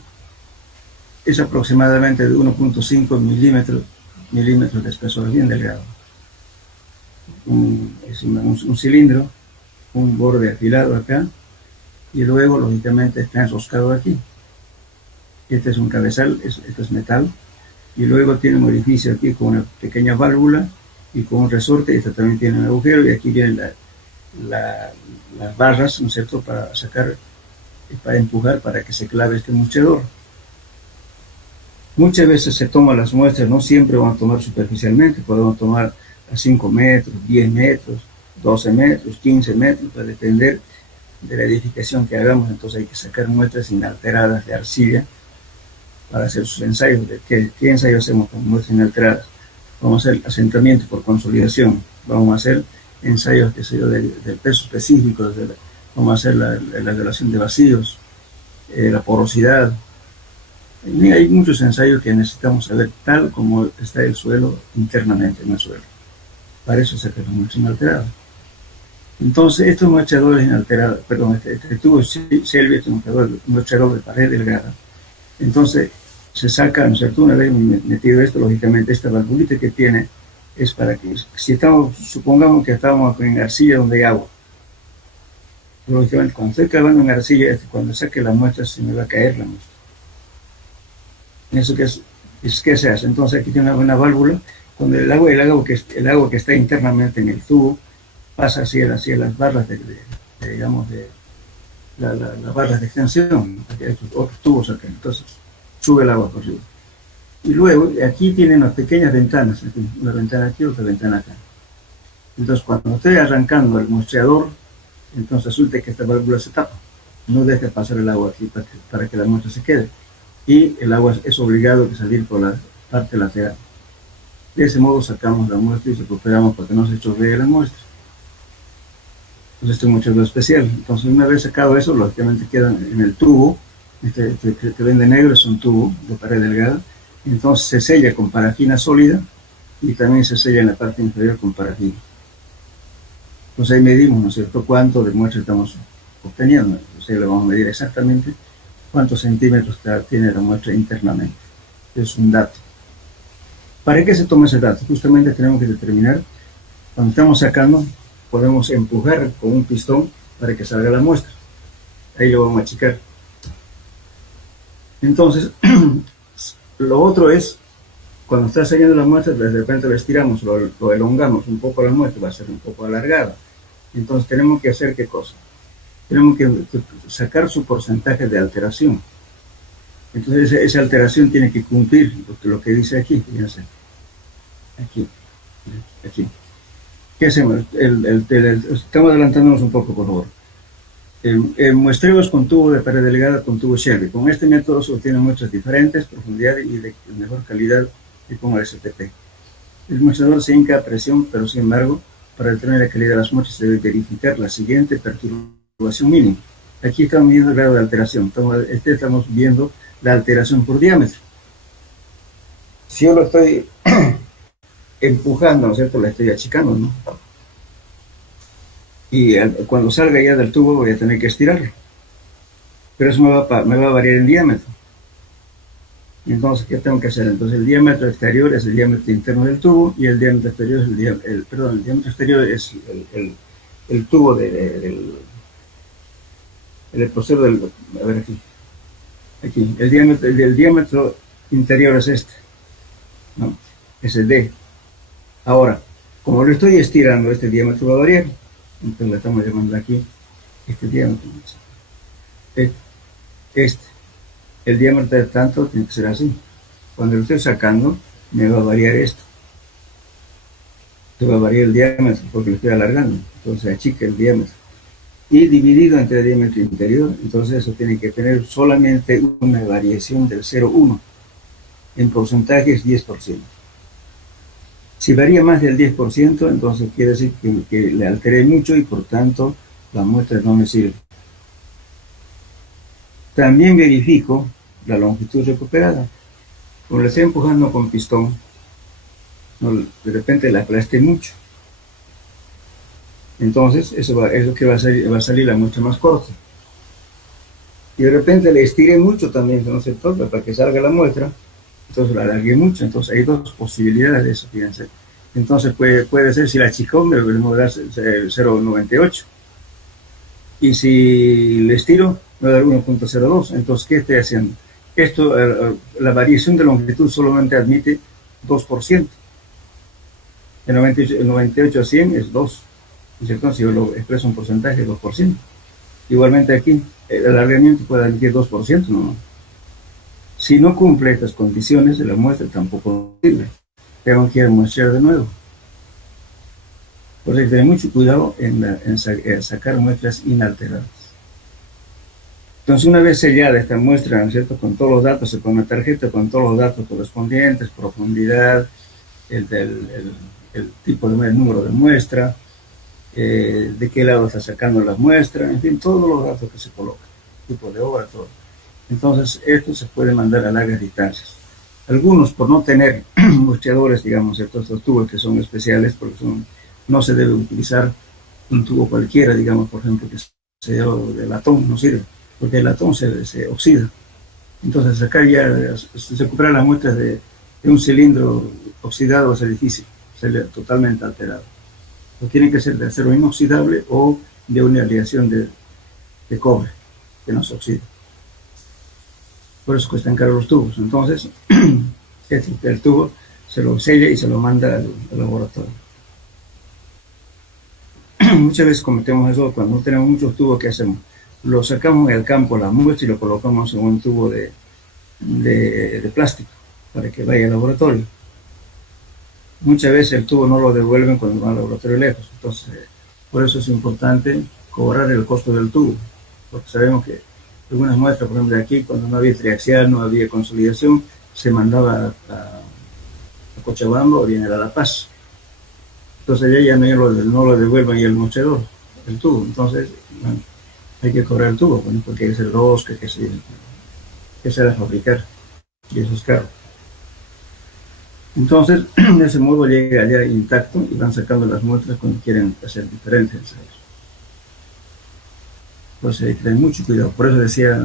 es aproximadamente de 1.5 milímetros de espesor, bien delgado. Es un cilindro, un borde afilado acá, y luego lógicamente está enroscado aquí. Este es un cabezal, esto es metal, y luego tiene un orificio aquí con una pequeña válvula y con un resorte. Este también tiene un agujero, y aquí vienen las barras, ¿no es cierto?, para sacar, para empujar, para que se clave este muchedor. Muchas veces se toman las muestras, no siempre van a tomar superficialmente, podemos tomar a 5 metros, 10 metros, 12 metros, 15 metros, para depender de la edificación que hagamos. Entonces hay que sacar muestras inalteradas de arcilla para hacer sus ensayos. ¿Qué ensayo hacemos con muestras inalteradas? Vamos a hacer asentamiento por consolidación, vamos a hacer ensayos, qué sé yo, del peso específico, vamos a hacer la relación de vacíos, la porosidad. Y hay muchos ensayos que necesitamos saber tal como está el suelo internamente en el suelo. Para eso se hace la muestra inalterada. Entonces, estos muestradores inalterados, perdón, este tubo Shelby es un muestrador de pared delgada. Entonces, se saca, ¿no es cierto? Una vez metido esto, lógicamente, esta valvulita que tiene es para que, si estamos, supongamos que estamos en arcilla donde hay agua, lógicamente, cuando estoy clavando en arcilla, cuando saque la muestra, se me va a caer la muestra. Eso ¿qué se hace? Entonces, aquí tiene una válvula, cuando el agua que está internamente en el tubo pasa hacia las barras digamos, las barras de extensión, hay otros tubos acá, entonces sube el agua por arriba. Y luego, aquí tiene unas pequeñas ventanas, aquí, una ventana aquí, otra ventana acá. Entonces, cuando estoy arrancando el muestreador, entonces resulta que esta válvula se tapa, no deja pasar el agua aquí para que la muestra se quede. Y el agua es obligado a salir por la parte lateral. De ese modo sacamos la muestra y recuperamos para que no se chorree la muestra. Entonces este es un muestreador especial. Entonces una vez sacado eso, lógicamente queda en el tubo, que vende negro es un tubo de pared delgada, entonces se sella con parafina sólida y también se sella en la parte inferior con parafina. Entonces ahí medimos, ¿no es cierto?, cuánto de muestra estamos obteniendo. Entonces le vamos a medir exactamente cuántos centímetros tiene la muestra internamente. Es un dato. ¿Para qué se toma ese dato? Justamente tenemos que determinar, cuando estamos sacando, podemos empujar con un pistón para que salga la muestra. Ahí lo vamos a achicar. Entonces, lo otro es, cuando está saliendo la muestra, de repente lo estiramos, lo elongamos un poco la muestra, va a ser un poco alargada. Entonces tenemos que hacer ¿qué cosa? Tenemos que sacar su porcentaje de alteración. Entonces esa alteración tiene que cumplir lo que dice aquí, fíjense. Aquí. ¿Qué hacemos? Estamos adelantándonos un poco, por favor. Muestreos con tubo de pared delgada con tubo Shelby. Con este método se obtienen muestras diferentes, profundidad y de mejor calidad que con el STP. El muestrador se hinca a presión, pero sin embargo, para determinar la calidad de las muestras se debe verificar la siguiente perturbación mínima. Aquí estamos viendo el grado de alteración. Estamos viendo la alteración por diámetro. Si yo lo estoy empujando, ¿no es cierto?, la estoy achicando, ¿no? Y cuando salga ya del tubo voy a tener que estirarlo. Pero eso me va a variar en diámetro. Entonces, ¿qué tengo que hacer? Entonces, el diámetro exterior es el diámetro interno del tubo y el diámetro exterior es el diámetro exterior es el tubo el proceso del... A ver aquí. El diámetro interior es este, ¿no? Es el D. Ahora, como lo estoy estirando, este diámetro va a variar. Entonces le estamos llamando aquí este diámetro. El diámetro de tanto tiene que ser así. Cuando lo estoy sacando, me va a variar esto. se va a variar el diámetro porque lo estoy alargando, entonces achica el diámetro. Y dividido entre el diámetro interior, entonces eso tiene que tener solamente una variación del 0,1. En porcentaje es 10%. Si varía más del 10%, entonces quiere decir que le alteré mucho y por tanto la muestra no me sirve. También verifico la longitud recuperada. Como le estoy empujando con pistón, de repente la aplasté mucho. Entonces, eso es lo que va a salir la muestra más corta. Y de repente le estiré mucho también, ¿no es cierto? Para que salga la muestra. Entonces la alargué mucho. Entonces hay dos posibilidades de eso, fíjense. Entonces puede ser, si la achicó, me va a dar 0,98. Y si le estiro, me va a dar 1,02. Entonces, ¿qué estoy haciendo? Esto, la variación de longitud solamente admite 2%. El 98 a 100 es 2. ¿Cierto? Si yo lo expreso en porcentaje, 2%. Igualmente aquí, el alargamiento puede admitir 2%, ¿no? Si no cumple estas condiciones de la muestra, tampoco sirve. Tengo que muestrear de nuevo. Por eso hay que tener mucho cuidado en sacar muestras inalteradas. Entonces, una vez sellada esta muestra, ¿no es cierto? Con todos los datos, se pone una tarjeta con todos los datos correspondientes, profundidad, el tipo de el número de muestra, de qué lado está sacando la muestra, en fin, todos los datos que se colocan, tipo de obra, todo. Entonces, esto se puede mandar a largas distancias. Algunos, por no tener muestreadores, digamos, estos tubos que son especiales, porque no se debe utilizar un tubo cualquiera, digamos, por ejemplo, que sea de latón, no sirve, porque el latón se oxida. Entonces, sacar ya, recuperar las muestras de un cilindro oxidado va a ser difícil, ser totalmente alterado. O tienen que ser de acero inoxidable o de una aleación de cobre, que no se oxida. Por eso cuestan caros los tubos. Entonces, el tubo se lo sella y se lo manda al laboratorio. Muchas veces cometemos eso cuando no tenemos muchos tubos. ¿Qué hacemos? Lo sacamos del campo, la muestra, y lo colocamos en un tubo de plástico para que vaya al laboratorio. Muchas veces el tubo no lo devuelven cuando van al laboratorio lejos. Entonces, por eso es importante cobrar el costo del tubo, porque sabemos que algunas muestras, por ejemplo, de aquí, cuando no había triaxial, no había consolidación, se mandaba a Cochabamba o bien a La Paz. Entonces ya no lo devuelven y el mostrador, el tubo. Entonces, bueno, hay que cobrar el tubo, bueno, porque hay que hacer rosca, que se va a fabricar, y eso es caro. Entonces, de ese modo llega allá intacto y van sacando las muestras cuando quieren hacer diferentes ensayos. Entonces hay que tener mucho cuidado. Por eso decía,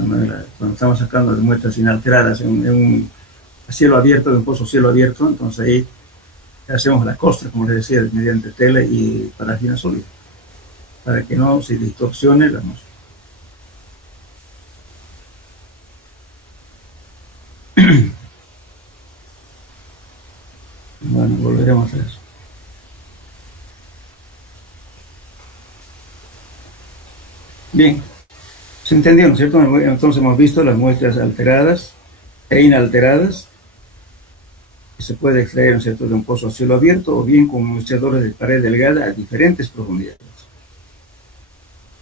cuando estamos sacando las muestras inalteradas en un cielo abierto, en un pozo cielo abierto, entonces ahí hacemos la costra, como les decía, mediante tela y parafina sólida, para que no se distorsione la muestra. Bueno, volveremos a eso. Bien, se entendió, ¿no es cierto? Entonces hemos visto las muestras alteradas e inalteradas, que se puede extraer, ¿no es cierto?, de un pozo a cielo abierto o bien con muestreadores de pared delgada a diferentes profundidades.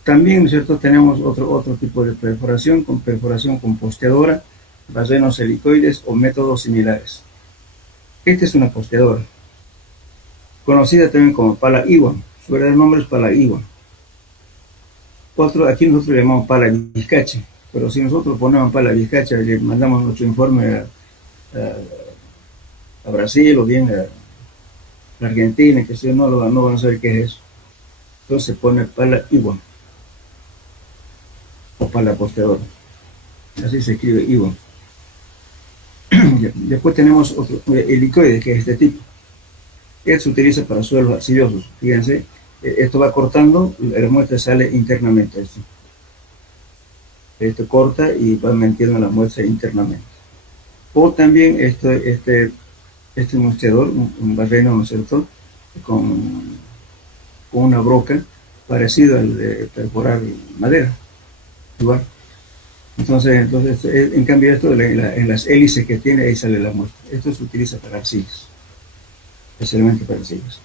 También, ¿no es cierto?, tenemos otro tipo de perforación con posteadora, barrenos helicoides o métodos similares. Esta es una posteadora, conocida también como pala Iwan. Su verdadero nombre es pala Iwan. Aquí nosotros le llamamos pala Vizcacha, pero si nosotros ponemos pala Vizcacha y le mandamos nuestro informe a Brasil o bien a Argentina, que si no van a saber qué es eso. Entonces se pone pala Iwan o pala posteadora. Así se escribe Iwan. Después tenemos otro helicoide, que es este tipo. Él se utiliza para suelos arcillosos. Fíjense, esto va cortando, la muestra sale internamente. Esto corta y va metiendo la muestra internamente. O también este mostrador, un barreno, ¿no es cierto?, con una broca parecido al de perforar madera, igual. Entonces en cambio esto, en las hélices que tiene, ahí sale la muestra. Esto se utiliza para arcillas, especialmente para arcillas.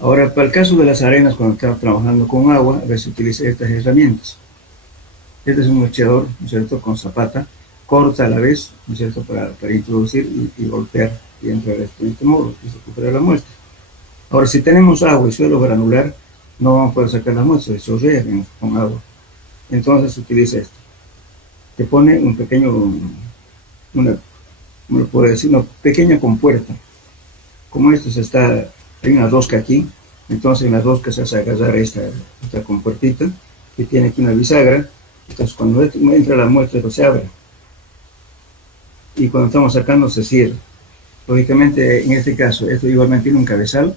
Ahora, para el caso de las arenas, cuando estamos trabajando con agua, a veces utiliza estas herramientas. Este es un mocheador, ¿no es cierto?, con zapata, corta a la vez, ¿no es cierto?, para introducir y golpear y entrar de este modo y recuperar la muestra. Ahora, si tenemos agua y suelo granular, no vamos a poder sacar las muestras, se chorrean con agua. Entonces se utiliza esto. Te pone un pequeño, una, ¿cómo lo puedo decir? Una pequeña compuerta. Como esto hay una rosca aquí, entonces en la rosca se hace agarrar esta compuertita que tiene aquí una bisagra. Entonces cuando entra la muestra, pues se abre. Y cuando estamos sacando, se cierra. Lógicamente, en este caso, esto igualmente tiene un cabezal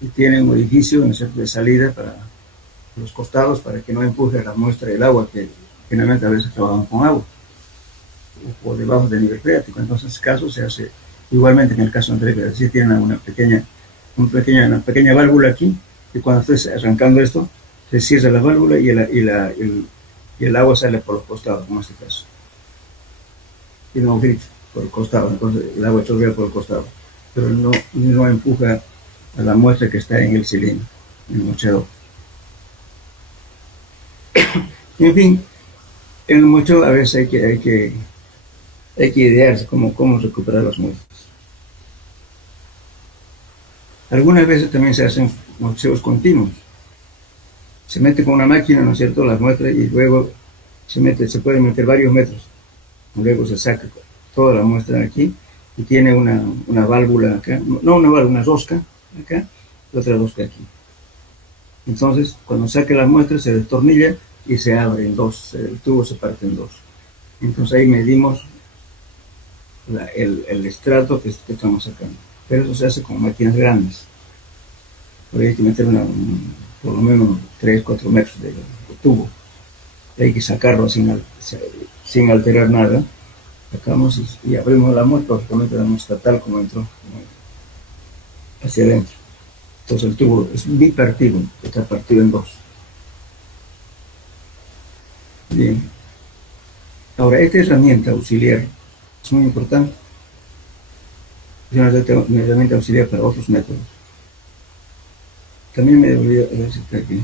y tiene un orificio, ¿no es cierto?, de salida para los costados para que no empuje la muestra del agua, que generalmente a veces trabajan con agua o por debajo del nivel freático. Entonces, en este caso se hace igualmente que en el caso anterior, sí tiene una pequeña válvula aquí, y cuando estés arrancando esto, se cierra la válvula y el agua sale por los costados, como en este caso. Y no grita por el costado, entonces el agua chorrea por el costado, pero no empuja a la muestra que está en el cilindro, en el mochador. En fin, en el mochador a veces hay que idearse cómo recuperar las muestras. Algunas veces también se hacen mocheos continuos. Se mete con una máquina, ¿no es cierto?, las muestras y luego se pueden meter varios metros. Luego se saca toda la muestra aquí y tiene una válvula acá, no una válvula, una rosca acá y otra rosca aquí. Entonces, cuando saque la muestra se destornilla y se abre en dos, el tubo se parte en dos. Entonces ahí medimos el estrato que estamos sacando. Pero eso se hace con máquinas grandes. Por ahí hay que meter por lo menos 3-4 metros de tubo. Hay que sacarlo sin alterar nada. Sacamos y abrimos la muestra, lógicamente la muestra tal como entró, hacia adentro. Entonces el tubo es bipartido, está partido en dos. Bien. Ahora, esta herramienta auxiliar es muy importante. Es una herramienta auxiliar para otros métodos. También me debería decir aquí.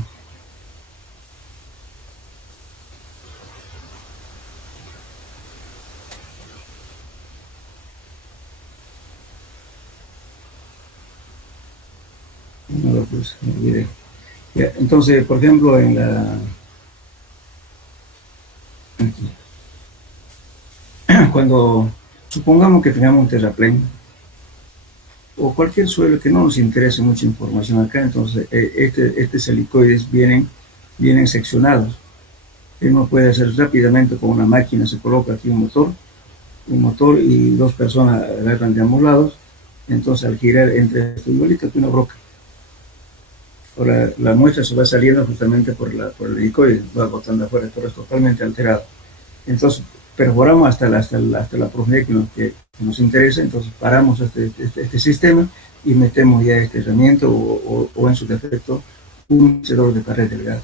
No, pues me olvidé. Ya, entonces, por ejemplo, aquí, cuando supongamos que tengamos un terraplén o cualquier suelo que no nos interese mucha información acá, entonces estos helicoides vienen seccionados. Uno puede hacer rápidamente con una máquina, se coloca aquí un motor y dos personas agarran de ambos lados, entonces al girar entre esto igualito que una broca. Ahora la muestra se va saliendo justamente por el helicoide, va botando afuera, pero es totalmente alterado. Entonces perforamos hasta la profundidad que nos interesa, entonces paramos este sistema y metemos ya esta herramienta o en su defecto un mecedor de pared delgada.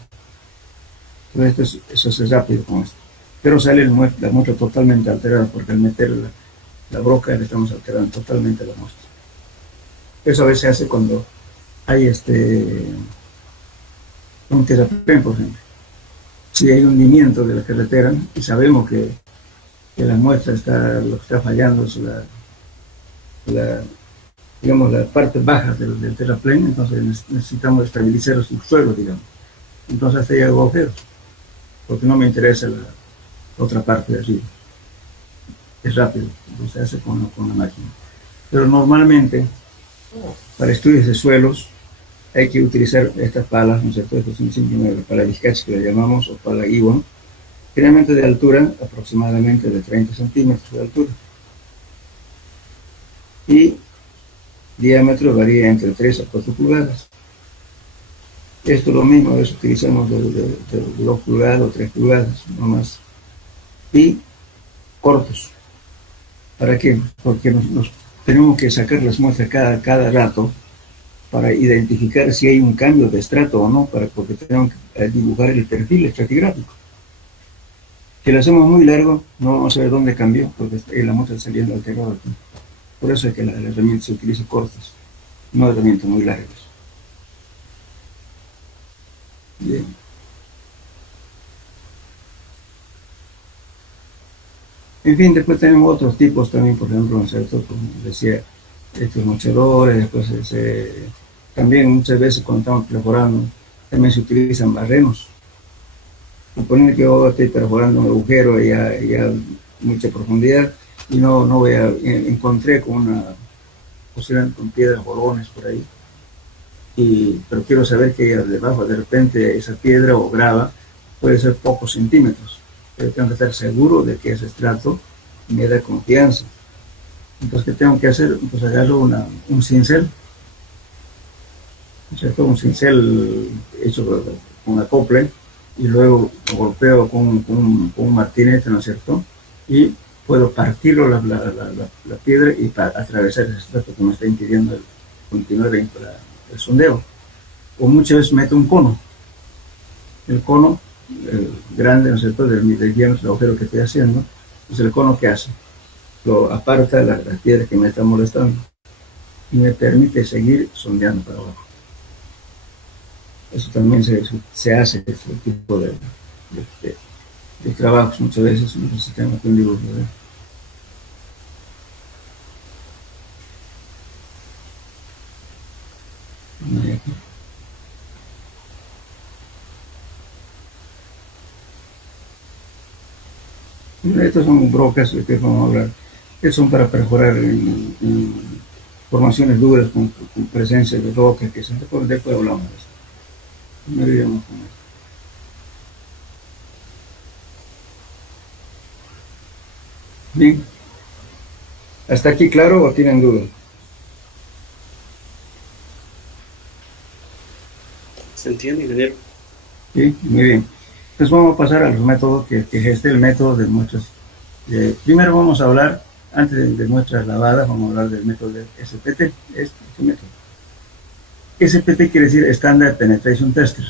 Entonces eso es rápido con esto. Pero sale la muestra totalmente alterada porque al meter la broca le estamos alterando totalmente la muestra. Eso a veces se hace cuando hay un terraplén, por ejemplo. Si hay hundimiento de la carretera y sabemos que la muestra lo que está fallando es digamos, la parte baja del terraplén, entonces necesitamos estabilizar el subsuelo, digamos. Entonces hasta ahí hago agujeros, porque no me interesa la otra parte de arriba. Es rápido, entonces se hace con la máquina. Pero normalmente, para estudios de suelos, hay que utilizar estas palas, ¿no es cierto? Estas son simplemente pala Vizcachi, que la llamamos, o pala Iwan, generalmente de altura, aproximadamente de 30 centímetros de altura. Y diámetro varía entre 3 a 4 pulgadas. Esto lo mismo, a veces utilizamos de 2 pulgadas o 3 pulgadas, no más. Y cortos. ¿Para qué? Porque tenemos que sacar las muestras cada rato para identificar si hay un cambio de estrato o no, porque tenemos que dibujar el perfil estratigráfico. Si lo hacemos muy largo, no vamos a ver dónde cambió, porque la muestra está saliendo alterada aquí. Por eso es que la herramienta se utiliza cortas, no herramientas muy largas. En fin, después tenemos otros tipos también, por ejemplo, ¿no es cierto? Como decía, estos mochadores, después también muchas veces cuando estamos perforando, también se utilizan barrenos. Suponiendo que yo estoy perforando un agujero ya mucha profundidad y no voy a, encontré con una, posiblemente con piedras bolones por ahí, pero quiero saber que debajo de repente esa piedra o grava puede ser pocos centímetros, pero tengo que estar seguro de que ese estrato me da confianza. Entonces, ¿qué tengo que hacer? Pues agarro un cincel, ¿cierto? Un cincel hecho con acople y luego lo golpeo con un martinete, ¿no es cierto? Y puedo partirlo la piedra y atravesar ese estrato que me está impidiendo continuar el sondeo. O muchas veces meto un cono, el cono grande, ¿no es cierto?, del diámetro del agujero que estoy haciendo, pues el cono que hace, lo aparta la piedra que me está molestando y me permite seguir sondeando para abajo. Eso también se hace, este tipo de trabajos muchas veces en el sistema que un dibujo. Estos son brocas de que vamos a hablar. Estos son para perforar en formaciones duras con presencia de rocas que se después hablamos de esto. No olvidemos con esto. Bien, ¿hasta aquí claro o tienen dudas? ¿Se entiende, ingeniero? Sí, muy bien. Entonces vamos a pasar a los métodos que es el método de muestras. Primero vamos a hablar, antes de muestras lavadas, vamos a hablar del método de SPT, este método. SPT quiere decir Standard Penetration Tester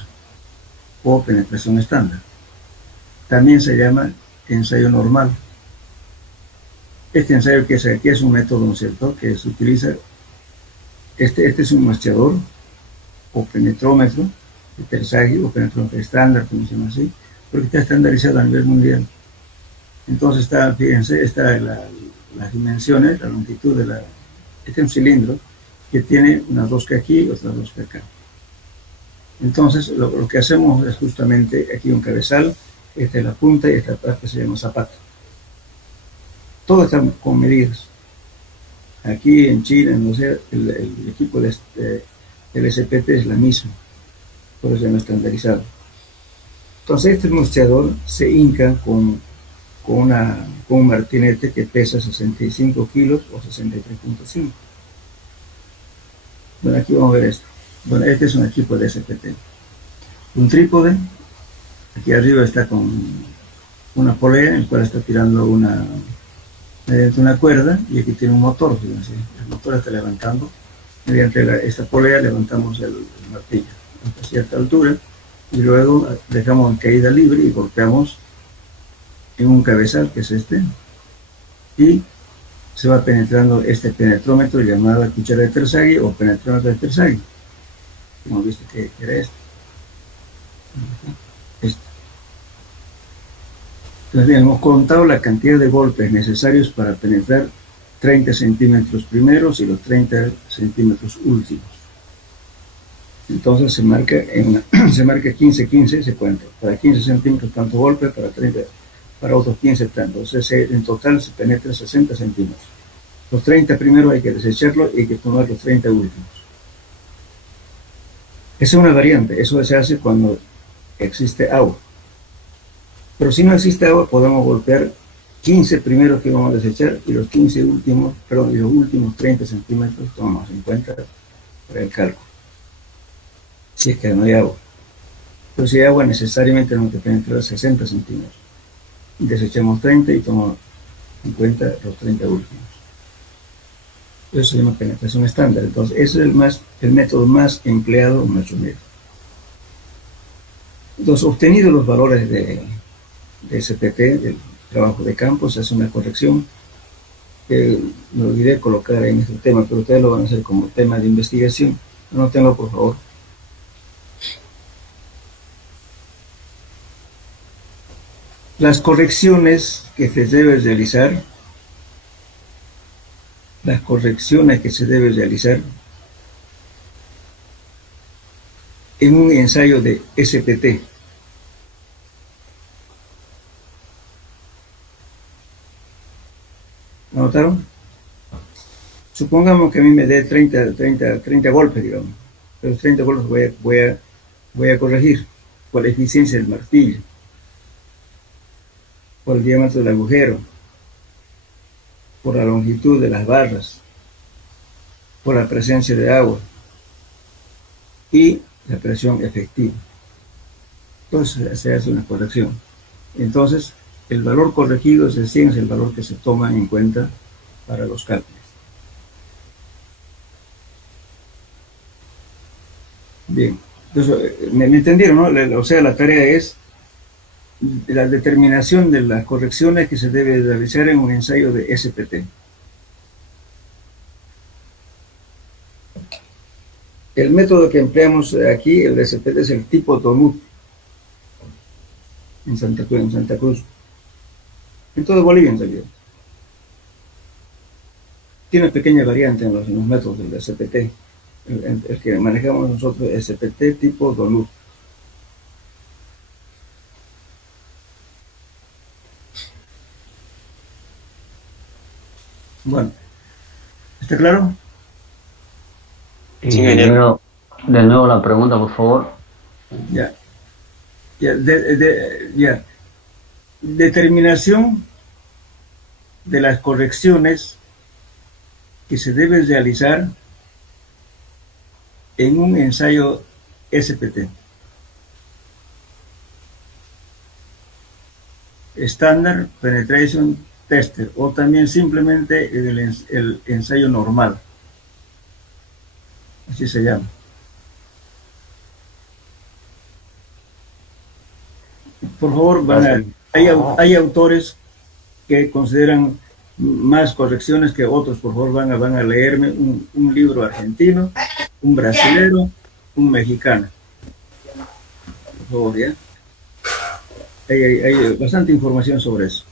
o penetración estándar. También se llama ensayo normal. Este ensayo que es aquí es un método, ¿no es cierto?, que se utiliza, este es un muestreador o penetrómetro de tersaje o penetrómetro estándar, como se llama así, porque está estandarizado a nivel mundial. Entonces está, fíjense, está las dimensiones, la longitud de este es un cilindro que tiene una rosca aquí y otra rosca acá. Entonces lo que hacemos es justamente aquí un cabezal, esta es la punta y esta parte se llama zapato. Todo está con medidas. Aquí en China, no sé, el equipo del SPT es la misma, por eso se llama estandarizado. Entonces este mostrador se hinca con un martinete que pesa 65 kilos o 63.5. Bueno, aquí vamos a ver esto. Bueno, este es un equipo de SPT. Un trípode, aquí arriba está con una polea en la cual está tirando mediante una cuerda, y aquí tiene un motor, fíjense. El motor está levantando, mediante esta polea levantamos el martillo hasta cierta altura, y luego dejamos en caída libre y golpeamos en un cabezal, que es este, y se va penetrando este penetrómetro llamado cuchara de Terzaghi o penetrómetro de Terzaghi. Hemos visto que era este. Entonces, hemos contado la cantidad de golpes necesarios para penetrar 30 centímetros primeros y los 30 centímetros últimos. Entonces se marca 15-15, se cuenta. Para 15 centímetros tanto golpe, para 30, para otros 15 tanto. Entonces en total se penetra 60 centímetros. Los 30 primeros hay que desecharlos y hay que tomar los 30 últimos. Esa es una variante, eso se hace cuando existe agua. Pero si no existe agua, podemos golpear 15 primeros que vamos a desechar y los 15 últimos, perdón, y los últimos 30 centímetros tomamos en cuenta para el cálculo. Si es que no hay agua. Pero si hay agua, necesariamente tenemos que penetrar 60 centímetros. Desechamos 30 y tomamos en cuenta los 30 últimos. Eso se llama penetración estándar. Entonces, ese es el método más empleado en nuestro medio. Entonces, obtenidos los valores de SPT, del trabajo de campo, se hace una corrección. Me olvidé colocar en este tema, pero ustedes lo van a hacer como tema de investigación. Anótenlo, por favor. Las correcciones que se debe realizar, las correcciones que se debe realizar en un ensayo de SPT. ¿Notaron? Supongamos que a mí me dé 30 golpes, digamos. Los 30 golpes voy a corregir por la eficiencia del martillo, por el diámetro del agujero, por la longitud de las barras, por la presencia de agua y la presión efectiva. Entonces se hace una corrección. Entonces, el valor corregido es es el valor que se toma en cuenta para los cálculos. Bien, entonces, ¿me entendieron, no? O sea, la tarea es la determinación de las correcciones que se debe realizar en un ensayo de SPT. El método que empleamos aquí, el de SPT, es el tipo Donut en Santa Cruz. En toda Bolivia, en realidad. Tiene pequeña variante en los métodos del SPT. El que manejamos nosotros es SPT tipo Donut. Bueno, ¿está claro? Sí, ingeniero. De nuevo la pregunta, por favor. Ya. Ya. Determinación de las correcciones que se deben realizar en un ensayo SPT. Standard Penetration Tester, o también simplemente el ensayo normal. Así se llama. Por favor, hay autores que consideran más correcciones que otros. Por favor, van a leerme un libro argentino, un brasilero, un mexicano. Por favor, ¿ya? Hay bastante información sobre eso.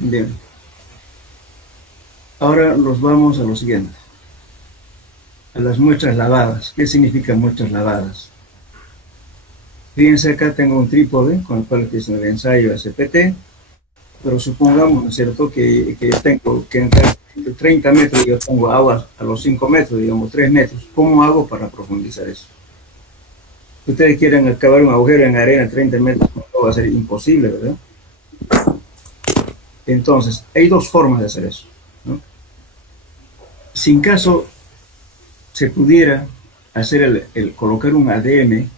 Bien. Ahora nos vamos a lo siguiente. A las muestras lavadas. ¿Qué significan muestras lavadas? Fíjense, acá tengo un trípode con el cual hice el ensayo SPT, pero supongamos, ¿no es cierto?, que yo tengo que entrar 30 metros y yo pongo agua a los 5 metros, digamos 3 metros. ¿Cómo hago para profundizar eso? Ustedes quieren acabar un agujero en arena 30 metros, no va a ser imposible, ¿verdad? Entonces, hay dos formas de hacer eso, ¿no? Si en caso se pudiera hacer colocar un ADN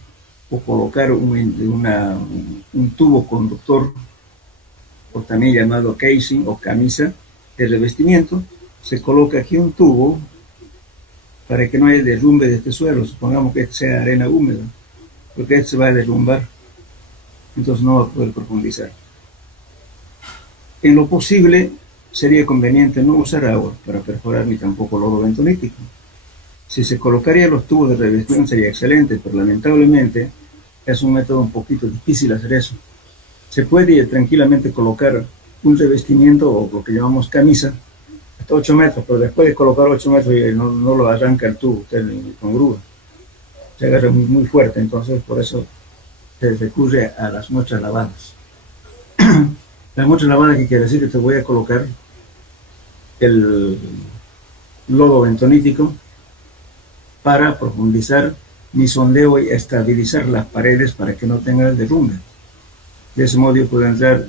o colocar un tubo conductor, o también llamado casing o camisa de revestimiento, se coloca aquí un tubo para que no haya derrumbe de este suelo. Supongamos que sea arena húmeda, porque este se va a derrumbar, entonces no va a poder profundizar. En lo posible sería conveniente no usar agua para perforar ni tampoco lodo bentonítico. Si se colocaría los tubos de revestimiento sería excelente, pero lamentablemente es un método un poquito difícil hacer eso. Se puede tranquilamente colocar un revestimiento o lo que llamamos camisa hasta 8 metros, pero después de colocar 8 metros no lo arranca el tubo usted con grúa. Se agarra muy fuerte, entonces por eso se recurre a las muestras lavadas. Las muestras lavadas, que quiere decir que te voy a colocar el lodo bentonítico para profundizar mi sondeo y estabilizar las paredes para que no tenga derrumbe. De ese modo yo puedo entrar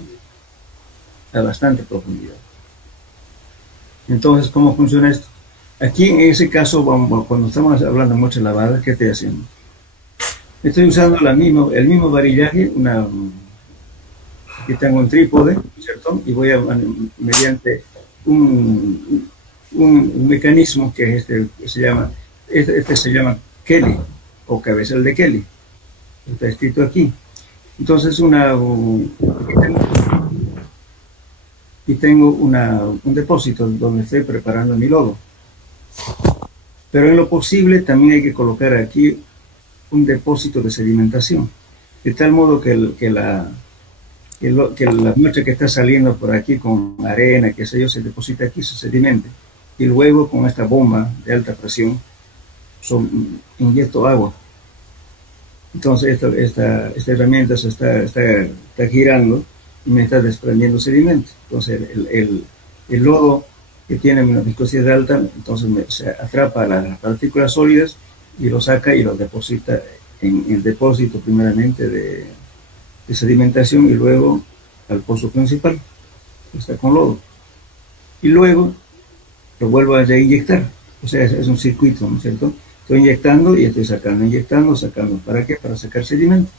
a bastante profundidad. Entonces, ¿cómo funciona esto? Aquí en ese caso, cuando estamos hablando de muestras lavadas, ¿qué estoy haciendo? Estoy usando el mismo varillaje, aquí tengo un trípode, ¿cierto? Y voy mediante un mecanismo que es este se llama Kelly, o cabezal de Kelly. Está escrito aquí. Entonces, y tengo un depósito donde estoy preparando mi lodo. Pero en lo posible también hay que colocar aquí un depósito de sedimentación, de tal modo que la muestra que está saliendo por aquí con arena, qué sé yo, se deposita aquí, se sedimente. Y luego con esta bomba de alta presión inyecto agua. Entonces esta herramienta está girando y me está desprendiendo sedimento. Entonces el lodo que tiene una viscosidad alta, entonces se atrapa las partículas sólidas y lo saca y lo deposita en el depósito primeramente de sedimentación y luego al pozo principal, que está con lodo. Y luego lo vuelvo a reinyectar. O sea, es un circuito, ¿no es cierto? Estoy inyectando y estoy sacando, inyectando, sacando. ¿Para qué? Para sacar sedimento.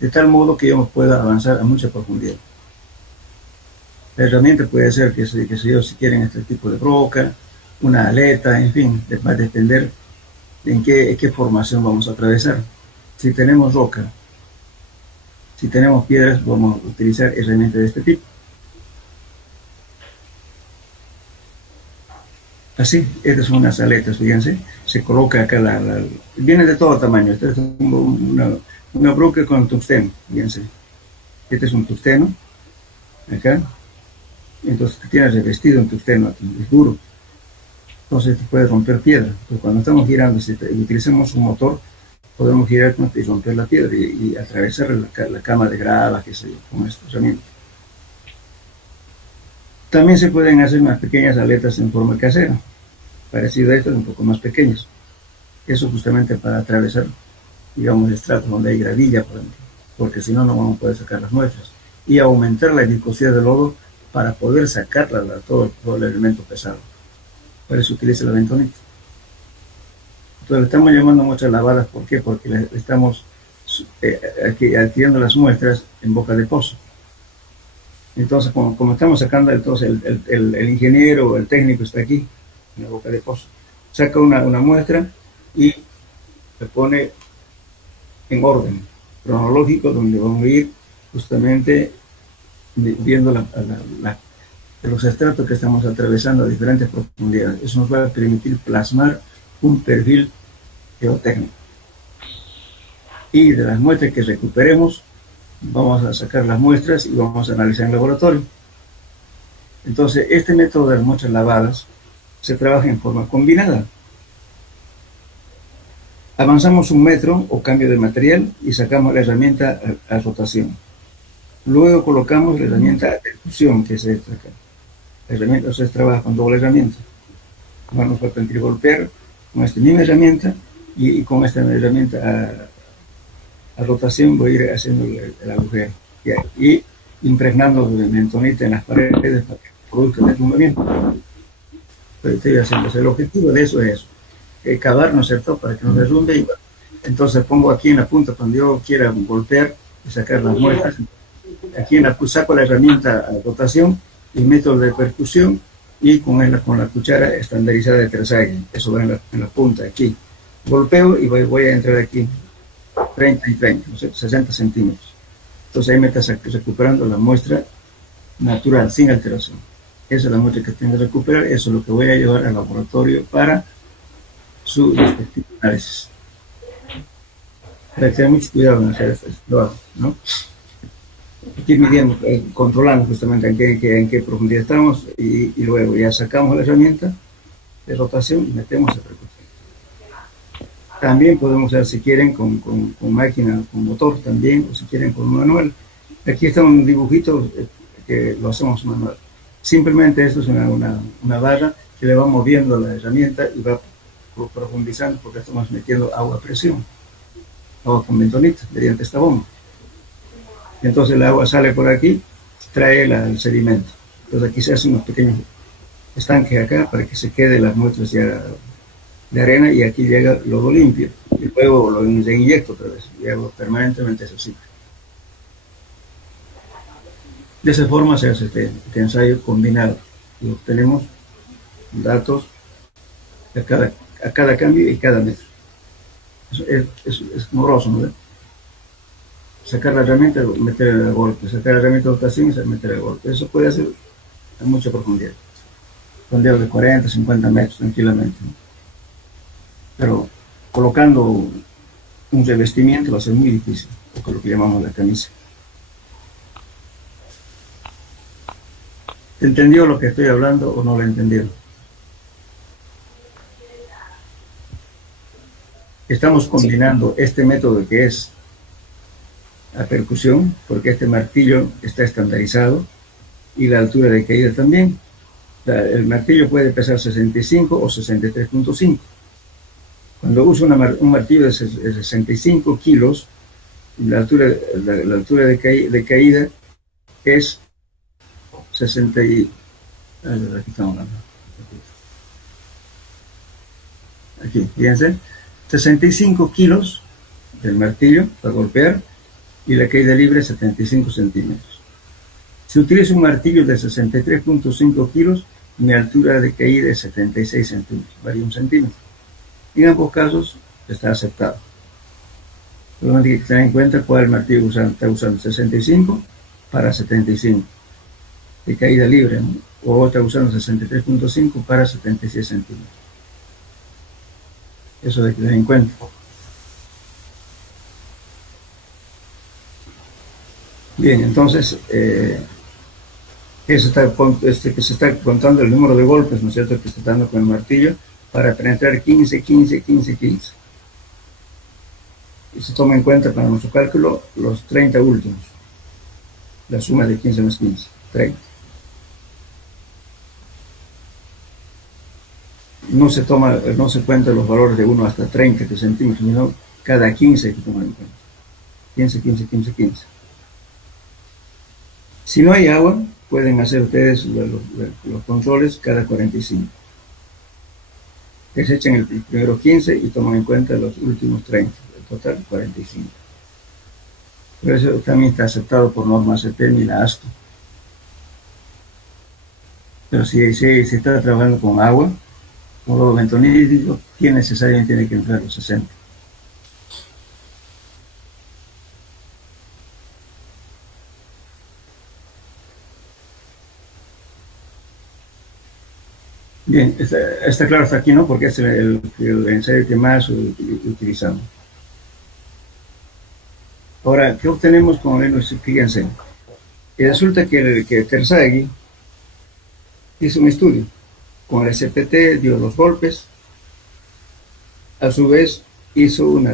De tal modo que yo pueda avanzar a mucha profundidad. La herramienta puede ser que si quieren este tipo de roca, una aleta, en fin, va a depender de en qué formación vamos a atravesar. Si tenemos roca, si tenemos piedras, vamos a utilizar herramientas de este tipo. Así, estas son unas aletas, fíjense, se coloca acá viene de todo tamaño, esta es una broca con tungsteno, fíjense, este es un tungsteno, acá, entonces tiene revestido un tungsteno aquí, es duro, entonces puede romper piedra, entonces cuando estamos girando, si utilizamos un motor, podemos girar y romper la piedra y atravesar la cama de grava, qué sé yo, con esta herramienta. También se pueden hacer unas pequeñas aletas en forma casera, parecido a estas, un poco más pequeñas. Eso justamente para atravesar, digamos, estratos donde hay gravilla, por ejemplo, porque si no, no vamos a poder sacar las muestras. Y aumentar la viscosidad del lodo para poder sacarla todo el elemento pesado. Por eso utiliza la bentonita. Entonces le estamos llamando muestras lavadas, ¿por qué? Porque le estamos adquiriendo las muestras en boca de pozo. Entonces, como estamos sacando, entonces el ingeniero o el técnico está aquí, en la boca de pozo, saca una muestra y se pone en orden cronológico, donde vamos a ir justamente viendo los estratos que estamos atravesando a diferentes profundidades. Eso nos va a permitir plasmar un perfil geotécnico. Y de las muestras que recuperemos, vamos a sacar las muestras y vamos a analizar en laboratorio. Entonces, este método de las muestras lavadas se trabaja en forma combinada. Avanzamos 1 metro o cambio de material y sacamos la herramienta a rotación. Luego colocamos la herramienta de percusión, que es esta acá. La herramienta, o sea, se trabaja con doble herramienta. Vamos a permitir golpear con esta misma herramienta y con esta herramienta a rotación voy a ir haciendo el agujero y impregnando de bentonita en las paredes para que produzca deslumbramiento. Estoy haciendo eso. El objetivo de eso es cavar, ¿no es cierto?, para que no deslumbre. Y entonces pongo aquí en la punta cuando yo quiera golpear y sacar las muestras. Aquí saco la herramienta a rotación y método de percusión y con la cuchara estandarizada de Terzaghi. Eso va en la punta aquí. Golpeo y voy a entrar aquí 30 y 30, ¿no sé? 60 centímetros. Entonces ahí me está recuperando la muestra natural, sin alteración. Esa es la muestra que tengo que recuperar, eso es lo que voy a llevar al laboratorio para su respectivo análisis. Hay que tener mucho cuidado en hacer esto, ¿no? Aquí midiendo, controlando justamente en qué profundidad estamos y luego ya sacamos la herramienta de rotación y metemos la percusión. También podemos hacer, si quieren, con máquina, con motor también, o si quieren con manual. Aquí está un dibujito que lo hacemos manual. Simplemente esto es una barra que le va moviendo la herramienta y va profundizando porque estamos metiendo agua a presión, agua con bentonita, mediante esta bomba. Entonces el agua sale por aquí, trae el sedimento. Entonces aquí se hacen unos pequeños estanques acá para que se quede las muestras ya de arena y aquí llega lodo limpio. Y luego lo inyecto otra vez y hago permanentemente ese ciclo. De esa forma se hace este ensayo combinado y obtenemos datos a cada cambio y cada metro. Es moroso, ¿no? Sacar la herramienta, meter el golpe, sacar la herramienta de rotación y meter el golpe. Eso puede hacer a mucha profundidad. Sondeos de 40, 50 metros tranquilamente, ¿no? Pero colocando un revestimiento va a ser muy difícil, o con lo que llamamos la camisa. ¿Entendió lo que estoy hablando o no lo entendió? Estamos combinando este método que es la percusión, porque este martillo está estandarizado, y la altura de caída también. El martillo puede pesar 65 o 63.5. Cuando uso un martillo de 65 kilos, la altura de caída es 60 y... Aquí estamos hablando. Aquí, fíjense. 65 kilos del martillo para golpear y la caída libre 75 centímetros. Si utilizo un martillo de 63.5 kilos, mi altura de caída es 76 centímetros, varía 1 centímetro. En ambos casos está aceptado. Solamente hay que tener en cuenta cuál martillo está usando, 65 para 75 de caída libre, ¿no? O está usando 63.5 para 76 centímetros. Eso hay que tener en cuenta. Bien, entonces, que se está contando el número de golpes, ¿no es cierto?, que se está dando con el martillo para penetrar 15, 15, 15, 15. Y se toma en cuenta para nuestro cálculo los 30 últimos. La suma de 15 más 15, 30. No se cuentan los valores de 1 hasta 30 centímetros, sino cada 15 hay que tomar en cuenta. 15, 15, 15, 15. Si no hay agua, pueden hacer ustedes los controles cada 45. Desechan el primero 15 y toman en cuenta los últimos 30. En total, 45. Pero eso también está aceptado por norma CPM y la ASTO. Pero si está trabajando con agua, con lodo bentonhídrico, necesariamente tiene que entrar a los 60. Bien, está claro hasta aquí, ¿no? Porque es el ensayo que más utilizamos. Ahora, ¿qué obtenemos con el? Fíjense. Y resulta que Terzaghi hizo un estudio. Con el SPT dio los golpes. A su vez, hizo un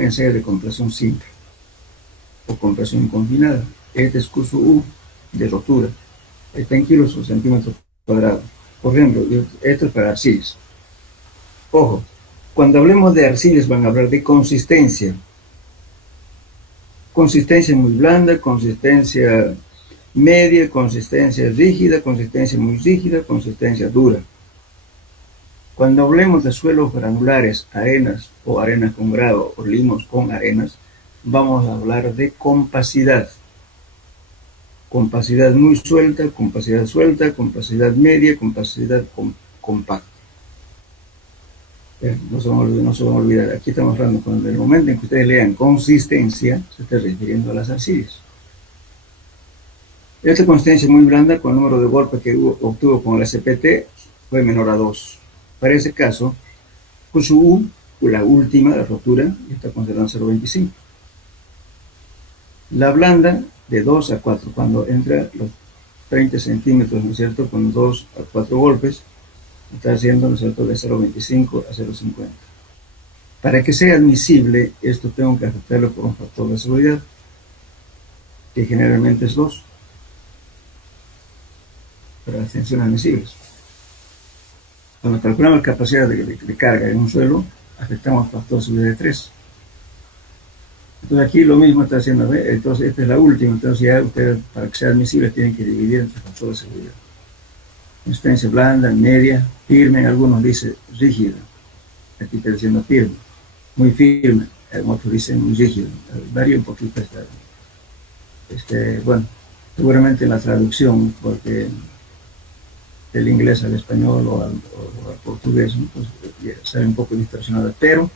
ensayo de compresión simple o compresión combinada. Este es curso U de rotura. Está en kilos o centímetros cuadrados. Por ejemplo, esto es para arcillas. Ojo, cuando hablemos de arcillas van a hablar de consistencia. Consistencia muy blanda, consistencia media, consistencia rígida, consistencia muy rígida, consistencia dura. Cuando hablemos de suelos granulares, arenas o arenas con grado o limos con arenas, vamos a hablar de compacidad. Compacidad muy suelta, compacidad media, compacidad compacta. No se van a olvidar, aquí estamos hablando, cuando en el momento en que ustedes lean consistencia, se está refiriendo a las arcillas. Esta consistencia muy blanda, con el número de golpes que obtuvo con el SPT, fue menor a 2. Para ese caso, con su U, la última, la rotura, está considerando 0.25. La blanda, de 2 a 4, cuando entra los 30 centímetros, ¿no es cierto?, con 2 a 4 golpes, está haciendo, ¿no es cierto?, de 0.25 a 0.50. Para que sea admisible, esto tengo que afectarlo por un factor de seguridad, que generalmente es 2, para las tensiones admisibles. Cuando calculamos la capacidad de carga en un suelo, afectamos factor de seguridad de 3. Entonces aquí lo mismo está haciendo, ¿ve? Entonces esta es la última, entonces ya ustedes, para que sea admisible, tienen que dividir entre factor de seguridad. Consistencia blanda, media, firme, algunos dicen rígida, aquí está diciendo firme, muy firme, otros dicen muy rígido, varía un poquito bueno, seguramente en la traducción, porque del inglés al español o al portugués, ¿no? Pues sale un poco distorsionada, pero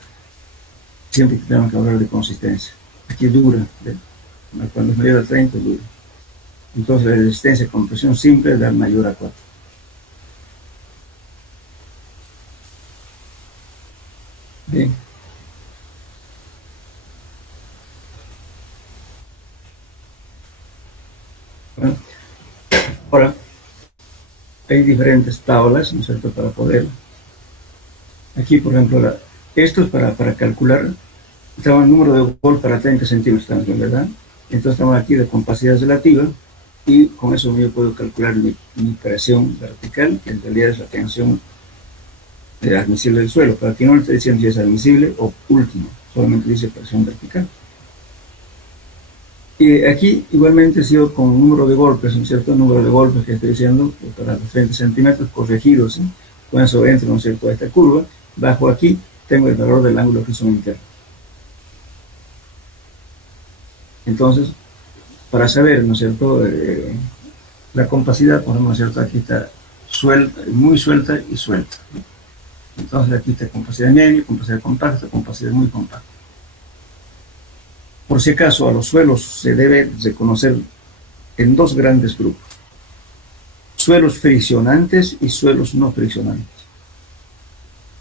siempre tenemos que hablar de consistencia. Aquí dura, ¿ve? Cuando es mayor a 30 dura. Entonces la resistencia con presión simple da mayor a 4. Bien. hay diferentes tablas, ¿no es cierto?, para poder. Aquí, por ejemplo, esto es para calcular. Estamos en número de volt para 30 centímetros también, ¿verdad? Entonces estamos aquí de compacidad relativa y con eso yo puedo calcular mi presión vertical, que en realidad es la tensión admisible del suelo, pero aquí no le estoy diciendo si es admisible o último, solamente dice presión vertical. Y aquí igualmente sigo con un número de golpes, un cierto número de golpes que estoy diciendo, para los 30 centímetros corregidos, ¿sí? Con eso entro, ¿no es cierto?, a esta curva. Bajo aquí tengo el valor del ángulo de fricción interno. Entonces, para saber, ¿no es cierto?, la compacidad, por ejemplo, ¿no es cierto?, aquí está suelta, muy suelta y suelta. Entonces aquí está compacidad media, compacidad compacta, compacidad muy compacta. Por si acaso, a los suelos se debe reconocer en dos grandes grupos: suelos friccionantes y suelos no friccionantes.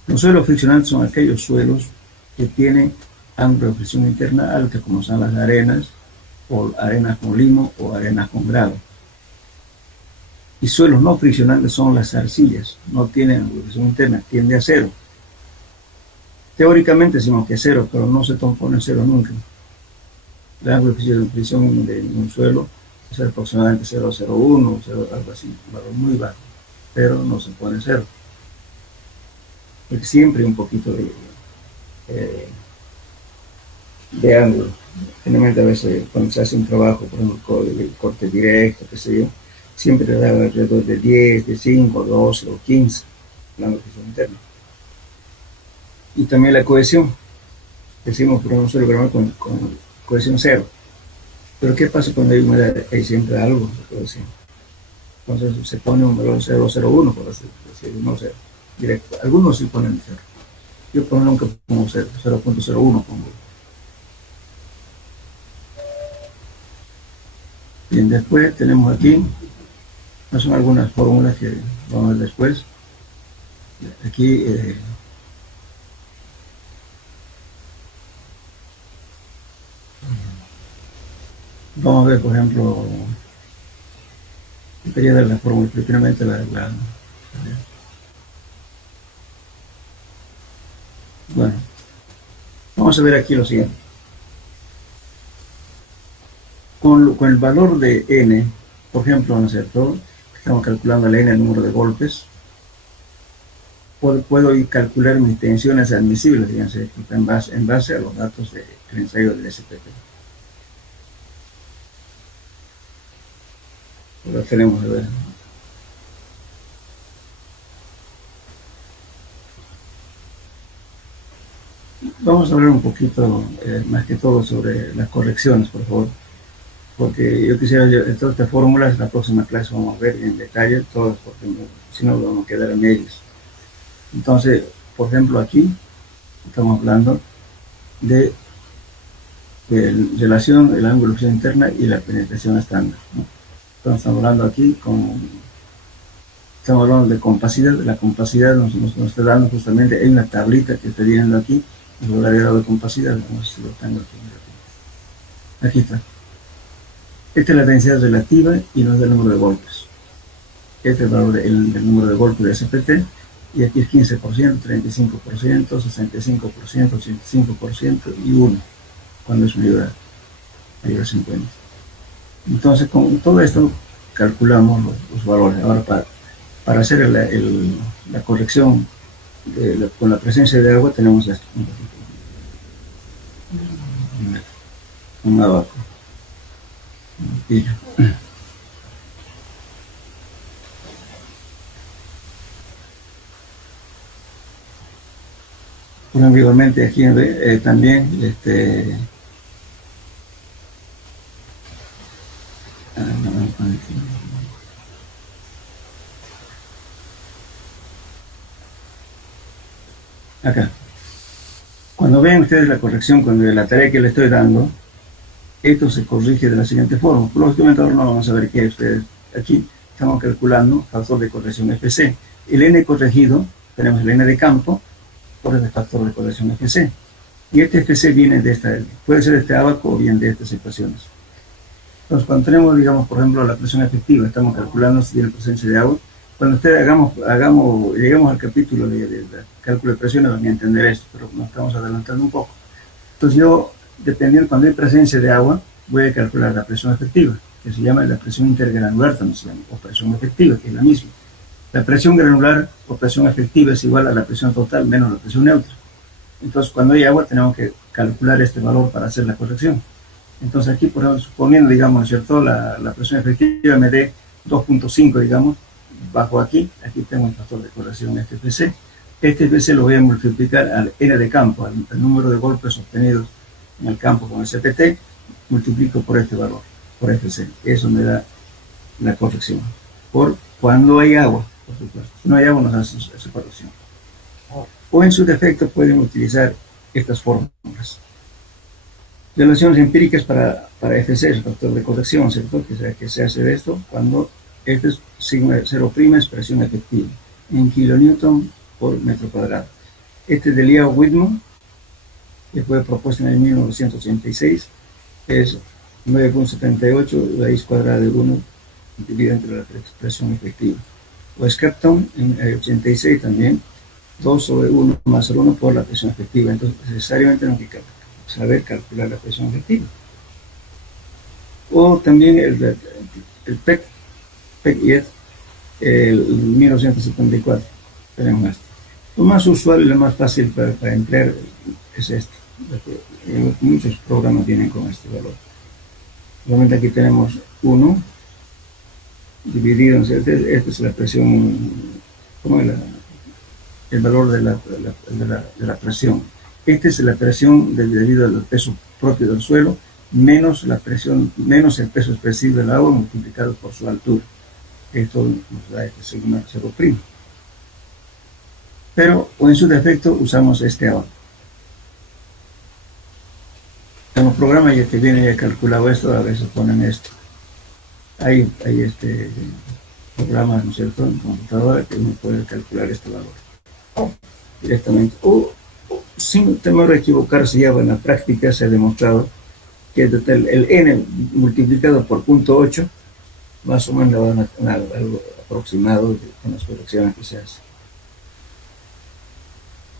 Los suelos friccionantes son aquellos suelos que tienen ángulo de fricción interna alta, como son las arenas, o arenas con limo o arenas con grava. Y suelos no friccionantes son las arcillas, no tienen ángulo de fricción interna, tiende a cero. Teóricamente decimos que es cero, pero no se pone cero nunca. El ángulo de fricción de un suelo es aproximadamente 0,01, algo así, un valor muy bajo, pero no se pone cero. Es siempre un poquito de ángulo. Generalmente a veces cuando se hace un trabajo, por ejemplo, el corte directo, qué sé yo, siempre le da alrededor de 10, de 5, 12 o 15 el ángulo de fricción interno. Y también la cohesión. Decimos, por ejemplo, suelo grabar con cohesión cero. Pero ¿qué pasa cuando hay humedad? Hay siempre algo de cohesión. Entonces se pone un valor 0,01, por así decirlo, no cero, directo. Algunos sí ponen cero. Yo por nunca pongo 0,01 pongo. Bien, después tenemos aquí, son algunas fórmulas que vamos a ver después. Aquí vamos a ver, por ejemplo, quería dar la fórmula, primeramente bueno, vamos a ver aquí lo siguiente. Con el valor de n, por ejemplo, ¿no es cierto?, estamos calculando el n, el número de golpes, puedo ir calcular mis tensiones admisibles, fíjense, en base a los datos del ensayo del SPT. Lo tenemos, a ver. Vamos a hablar un poquito, más que todo, sobre las correcciones, por favor. Porque yo quisiera, todas estas fórmulas, la próxima clase vamos a ver en detalle todas, porque si no vamos a quedar en ellas. Entonces, por ejemplo, aquí estamos hablando de relación del ángulo de fricción interna y la penetración estándar, ¿no? Entonces estamos hablando aquí estamos hablando de compacidad. La compacidad nos está dando justamente, hay una tablita que está viendo aquí, el grado de compacidad, no sé si lo tengo aquí. Aquí está. Esta es la densidad relativa y nos da el número de golpes. Este es el valor del número de golpes de SPT, y aquí es 15%, 35%, 65%, 85% y 1, cuando es mayor a 50. Entonces, con todo esto calculamos los valores. Ahora, para hacer la corrección con la presencia de agua, tenemos esto. Un abaco. Igualmente aquí también acá, cuando ven ustedes la corrección, cuando la tarea que le estoy dando, esto se corrige de la siguiente forma. Lógicamente ahora no vamos a ver qué ustedes. Aquí estamos calculando factor de corrección FC. El n corregido, tenemos el n de campo por el factor de corrección FC. Y este FC viene de esta, puede ser de este abaco o bien de estas ecuaciones. Entonces, cuando tenemos, digamos, por ejemplo, la presión efectiva, estamos calculando si tiene presencia de agua, cuando lleguemos al capítulo de cálculo de presiones, van a entender esto, pero nos estamos adelantando un poco. Entonces yo, dependiendo, cuando hay presencia de agua, voy a calcular la presión efectiva, que se llama la presión intergranular, también se llama, o presión efectiva, que es la misma. La presión granular o presión efectiva es igual a la presión total menos la presión neutra. Entonces, cuando hay agua, tenemos que calcular este valor para hacer la corrección. Entonces, aquí, por ejemplo, suponiendo, digamos, ¿cierto?, la presión efectiva me dé 2.5, digamos, bajo aquí tengo el factor de corrección, este FC. Este FC lo voy a multiplicar al N de campo, al número de golpes obtenidos en el campo con el CPT, multiplico por este valor, por FC. Eso me da la corrección. Por cuando hay agua, por supuesto. Si no hay agua, nos hace esa corrección. O en su defecto pueden utilizar estas fórmulas. Relaciones empíricas para FC, el factor de corrección, ¿cierto? Que se hace de esto cuando este es sigma 0' es presión efectiva en kilonewton por metro cuadrado. Este de Liao-Widman, que fue propuesto en el 1986, es 9.78 raíz cuadrada de 1 dividida entre la presión efectiva. O Skepton en el 86 también, 2 sobre 1 más el 1 por la presión efectiva. Entonces necesariamente tenemos que saber calcular la presión efectiva. O también el PEC y el 1974 tenemos esto. Lo más usual y lo más fácil para emplear es este. Muchos programas vienen con este valor. Realmente aquí tenemos 1 dividido en esta es la presión, como el valor de la presión. Esta es la presión debido al peso propio del suelo menos la presión, menos el peso expresivo del agua multiplicado por su altura. Esto nos da este sigma 0'. Pero, o en su defecto, usamos este ahora. En los programas ya que viene ya calculado esto, a veces ponen esto. Hay este programa, ¿no es cierto?, en computadora que uno puede calcular este valor directamente. O sin temor a equivocarse, ya en la práctica se ha demostrado que el n multiplicado por 0.8 más o menos algo aproximado con las correcciones que se hacen.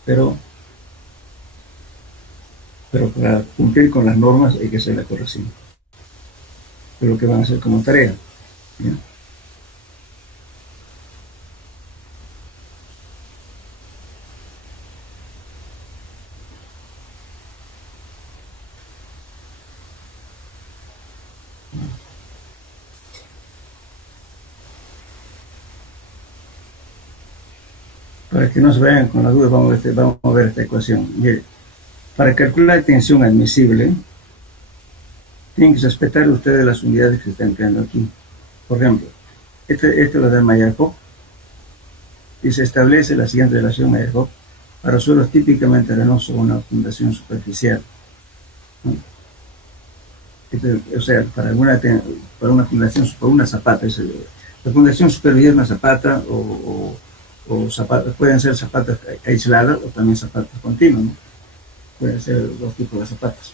Pero para cumplir con las normas hay que hacer la corrección. Pero que van a hacer como tarea. ¿Ya? Para que no se vayan con las dudas, vamos a ver esta ecuación. Mire, para calcular tensión admisible, tienen que respetar ustedes las unidades que se están empleando aquí. Por ejemplo, este lo da Mayer-Koch, y se establece la siguiente relación Mayer-Koch para suelos típicamente arenosos o una fundación superficial. O sea, para una fundación, por una zapata, la fundación superficial es una zapata o zapatas, pueden ser zapatas aisladas o también zapatas continuas, ¿no? Pueden ser dos tipos de zapatas.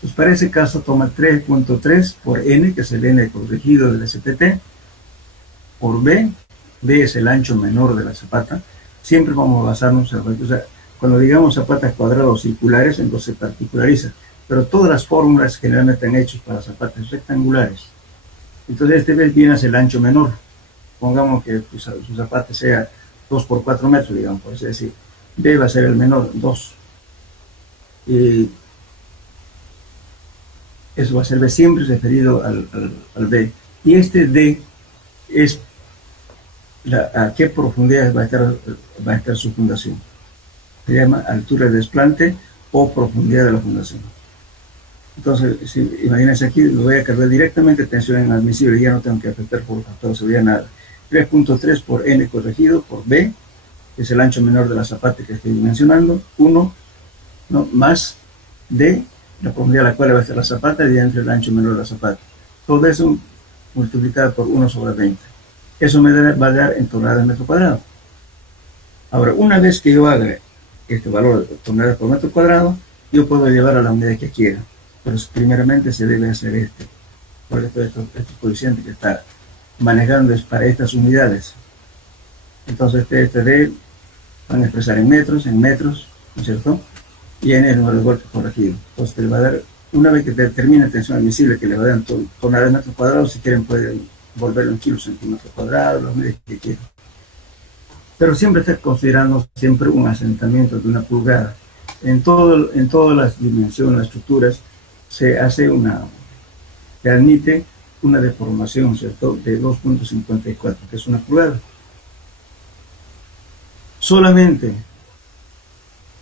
Pues para ese caso toma 3.3 por n, que es el n corregido del SPT, por b es el ancho menor de la zapata. Siempre vamos a basarnos en, o sea, cuando digamos zapatas cuadradas o circulares, entonces se particulariza, pero todas las fórmulas generalmente están hechas para zapatas rectangulares. Entonces este b viene a ser el ancho menor. Pongamos que su zapata sea 2 por 4 metros, digamos, por así decir. B va a ser el menor, 2. Y eso va a ser B siempre referido al B. Y este D es a qué profundidad va a estar su fundación. Se llama altura de desplante o profundidad de la fundación. Entonces, imagínense aquí, lo voy a cargar directamente tensión inadmisible, ya no tengo que afectar por factor de seguridad nada. 3.3 por n corregido por b, que es el ancho menor de la zapata que estoy mencionando, 1, ¿no?, más d, la profundidad a la cual va a estar la zapata, y entre el ancho menor de la zapata. Todo eso multiplicado por 1 sobre 20. Eso me va a dar en toneladas metro cuadrado. Ahora, una vez que yo haga este valor de toneladas por metro cuadrado, yo puedo llevar a la unidad que quiera. Pero primeramente se debe hacer este. Por esto, este coeficiente que está manejando es para estas unidades. Entonces PFD van a expresar en metros, ¿no es cierto? Y N es el número de golpes corregido. Entonces te le va a dar, una vez que te determine tensión admisible, que le va a dar toneladas de metros cuadrados, si quieren pueden volverlo en kilos centímetros cuadrados, los medios que quieran. Pero siempre está considerando siempre un asentamiento de una pulgada. En todas las dimensiones, las estructuras, se admite una deformación, ¿cierto?, de 2.54, que es una pulgada. Solamente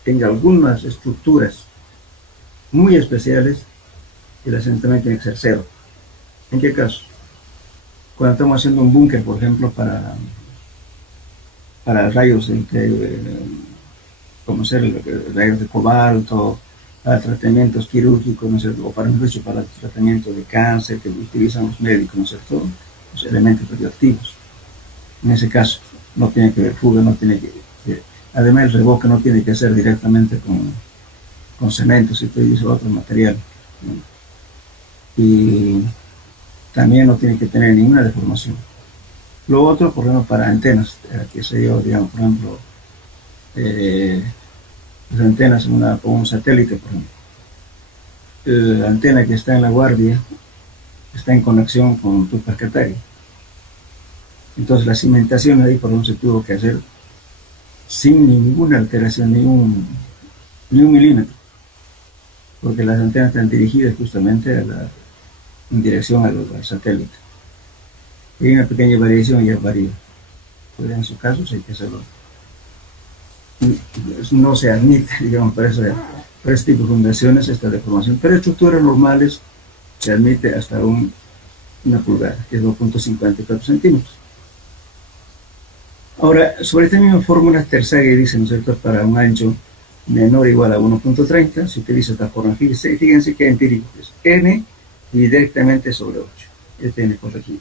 en algunas estructuras muy especiales el asentamiento tiene que ser cero. ¿En qué caso? Cuando estamos haciendo un búnker, por ejemplo, para rayos, como ser rayos de cobalto, para tratamientos quirúrgicos, ¿no es cierto?, o para el tratamiento de cáncer que utilizan los médicos, ¿no es cierto?, los elementos radioactivos. En ese caso, no tiene que ver fuga, no tiene además el revoque no tiene que ser directamente con cemento, si te dice otro material, ¿no? Y también no tiene que tener ninguna deformación. Lo otro, por ejemplo, para antenas, que se yo, digamos, por ejemplo, las antenas con un satélite, por ejemplo. La antena que está en la guardia está en conexión con tu cascatario. Entonces la cimentación ahí, por ejemplo, se tuvo que hacer sin ninguna alteración, ni un milímetro, porque las antenas están dirigidas justamente en dirección al satélite. Y hay una pequeña variación y ya varía. Pues en su caso sí hay que hacerlo. No se admite, digamos, para este tipo de fundaciones esta deformación, pero estructuras normales se admite hasta una pulgada, que es 2.54 centímetros. Ahora, sobre esta misma fórmula, Terzaghi dice, ¿no es cierto?, para un ancho menor o igual a 1.30, se utiliza esta fórmula. Fíjense que empírico es n y directamente sobre 8, este n corregido.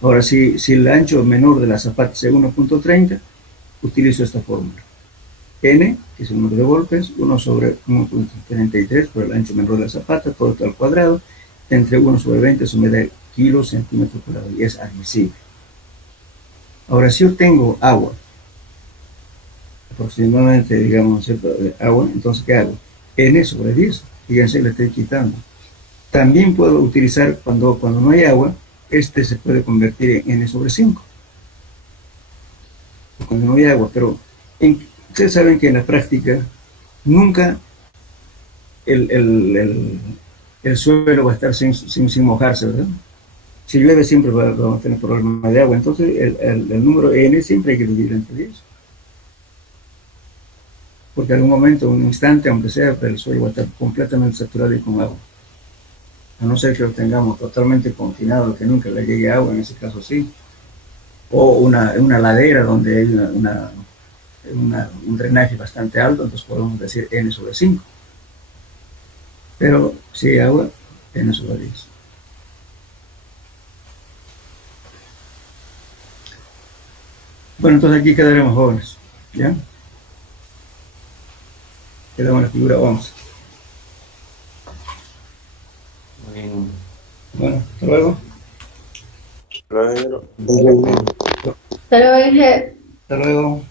Ahora, si el ancho menor de la zapata es 1.30, utilizo esta fórmula. N, que es el número de golpes, 1 sobre 1.33 por el ancho menor de la zapata, todo al cuadrado, entre 1 sobre 20 se me da kilos centímetros cuadrados, y es admisible. Ahora, si yo tengo agua, aproximadamente, digamos, agua, entonces, ¿qué hago? N sobre 10, fíjense, le estoy quitando. También puedo utilizar, cuando no hay agua, se puede convertir en N sobre 5. Cuando no hay agua, pero ustedes saben que en la práctica nunca el suelo va a estar sin mojarse, ¿verdad? Si llueve siempre vamos a tener problemas de agua, entonces el número n siempre hay que dividir entre 10. Porque en algún momento, un instante, aunque sea, el suelo va a estar completamente saturado y con agua. A no ser que lo tengamos totalmente confinado, que nunca le llegue agua, en ese caso sí. O una ladera donde hay un drenaje bastante alto, entonces podemos decir n sobre 5. Pero si hay agua, n sobre 10. Bueno, entonces aquí quedaremos jóvenes, ¿ya? Quedamos en la figura 11. Bueno, hasta luego. Hasta luego. Hasta luego, Inge. Hasta luego.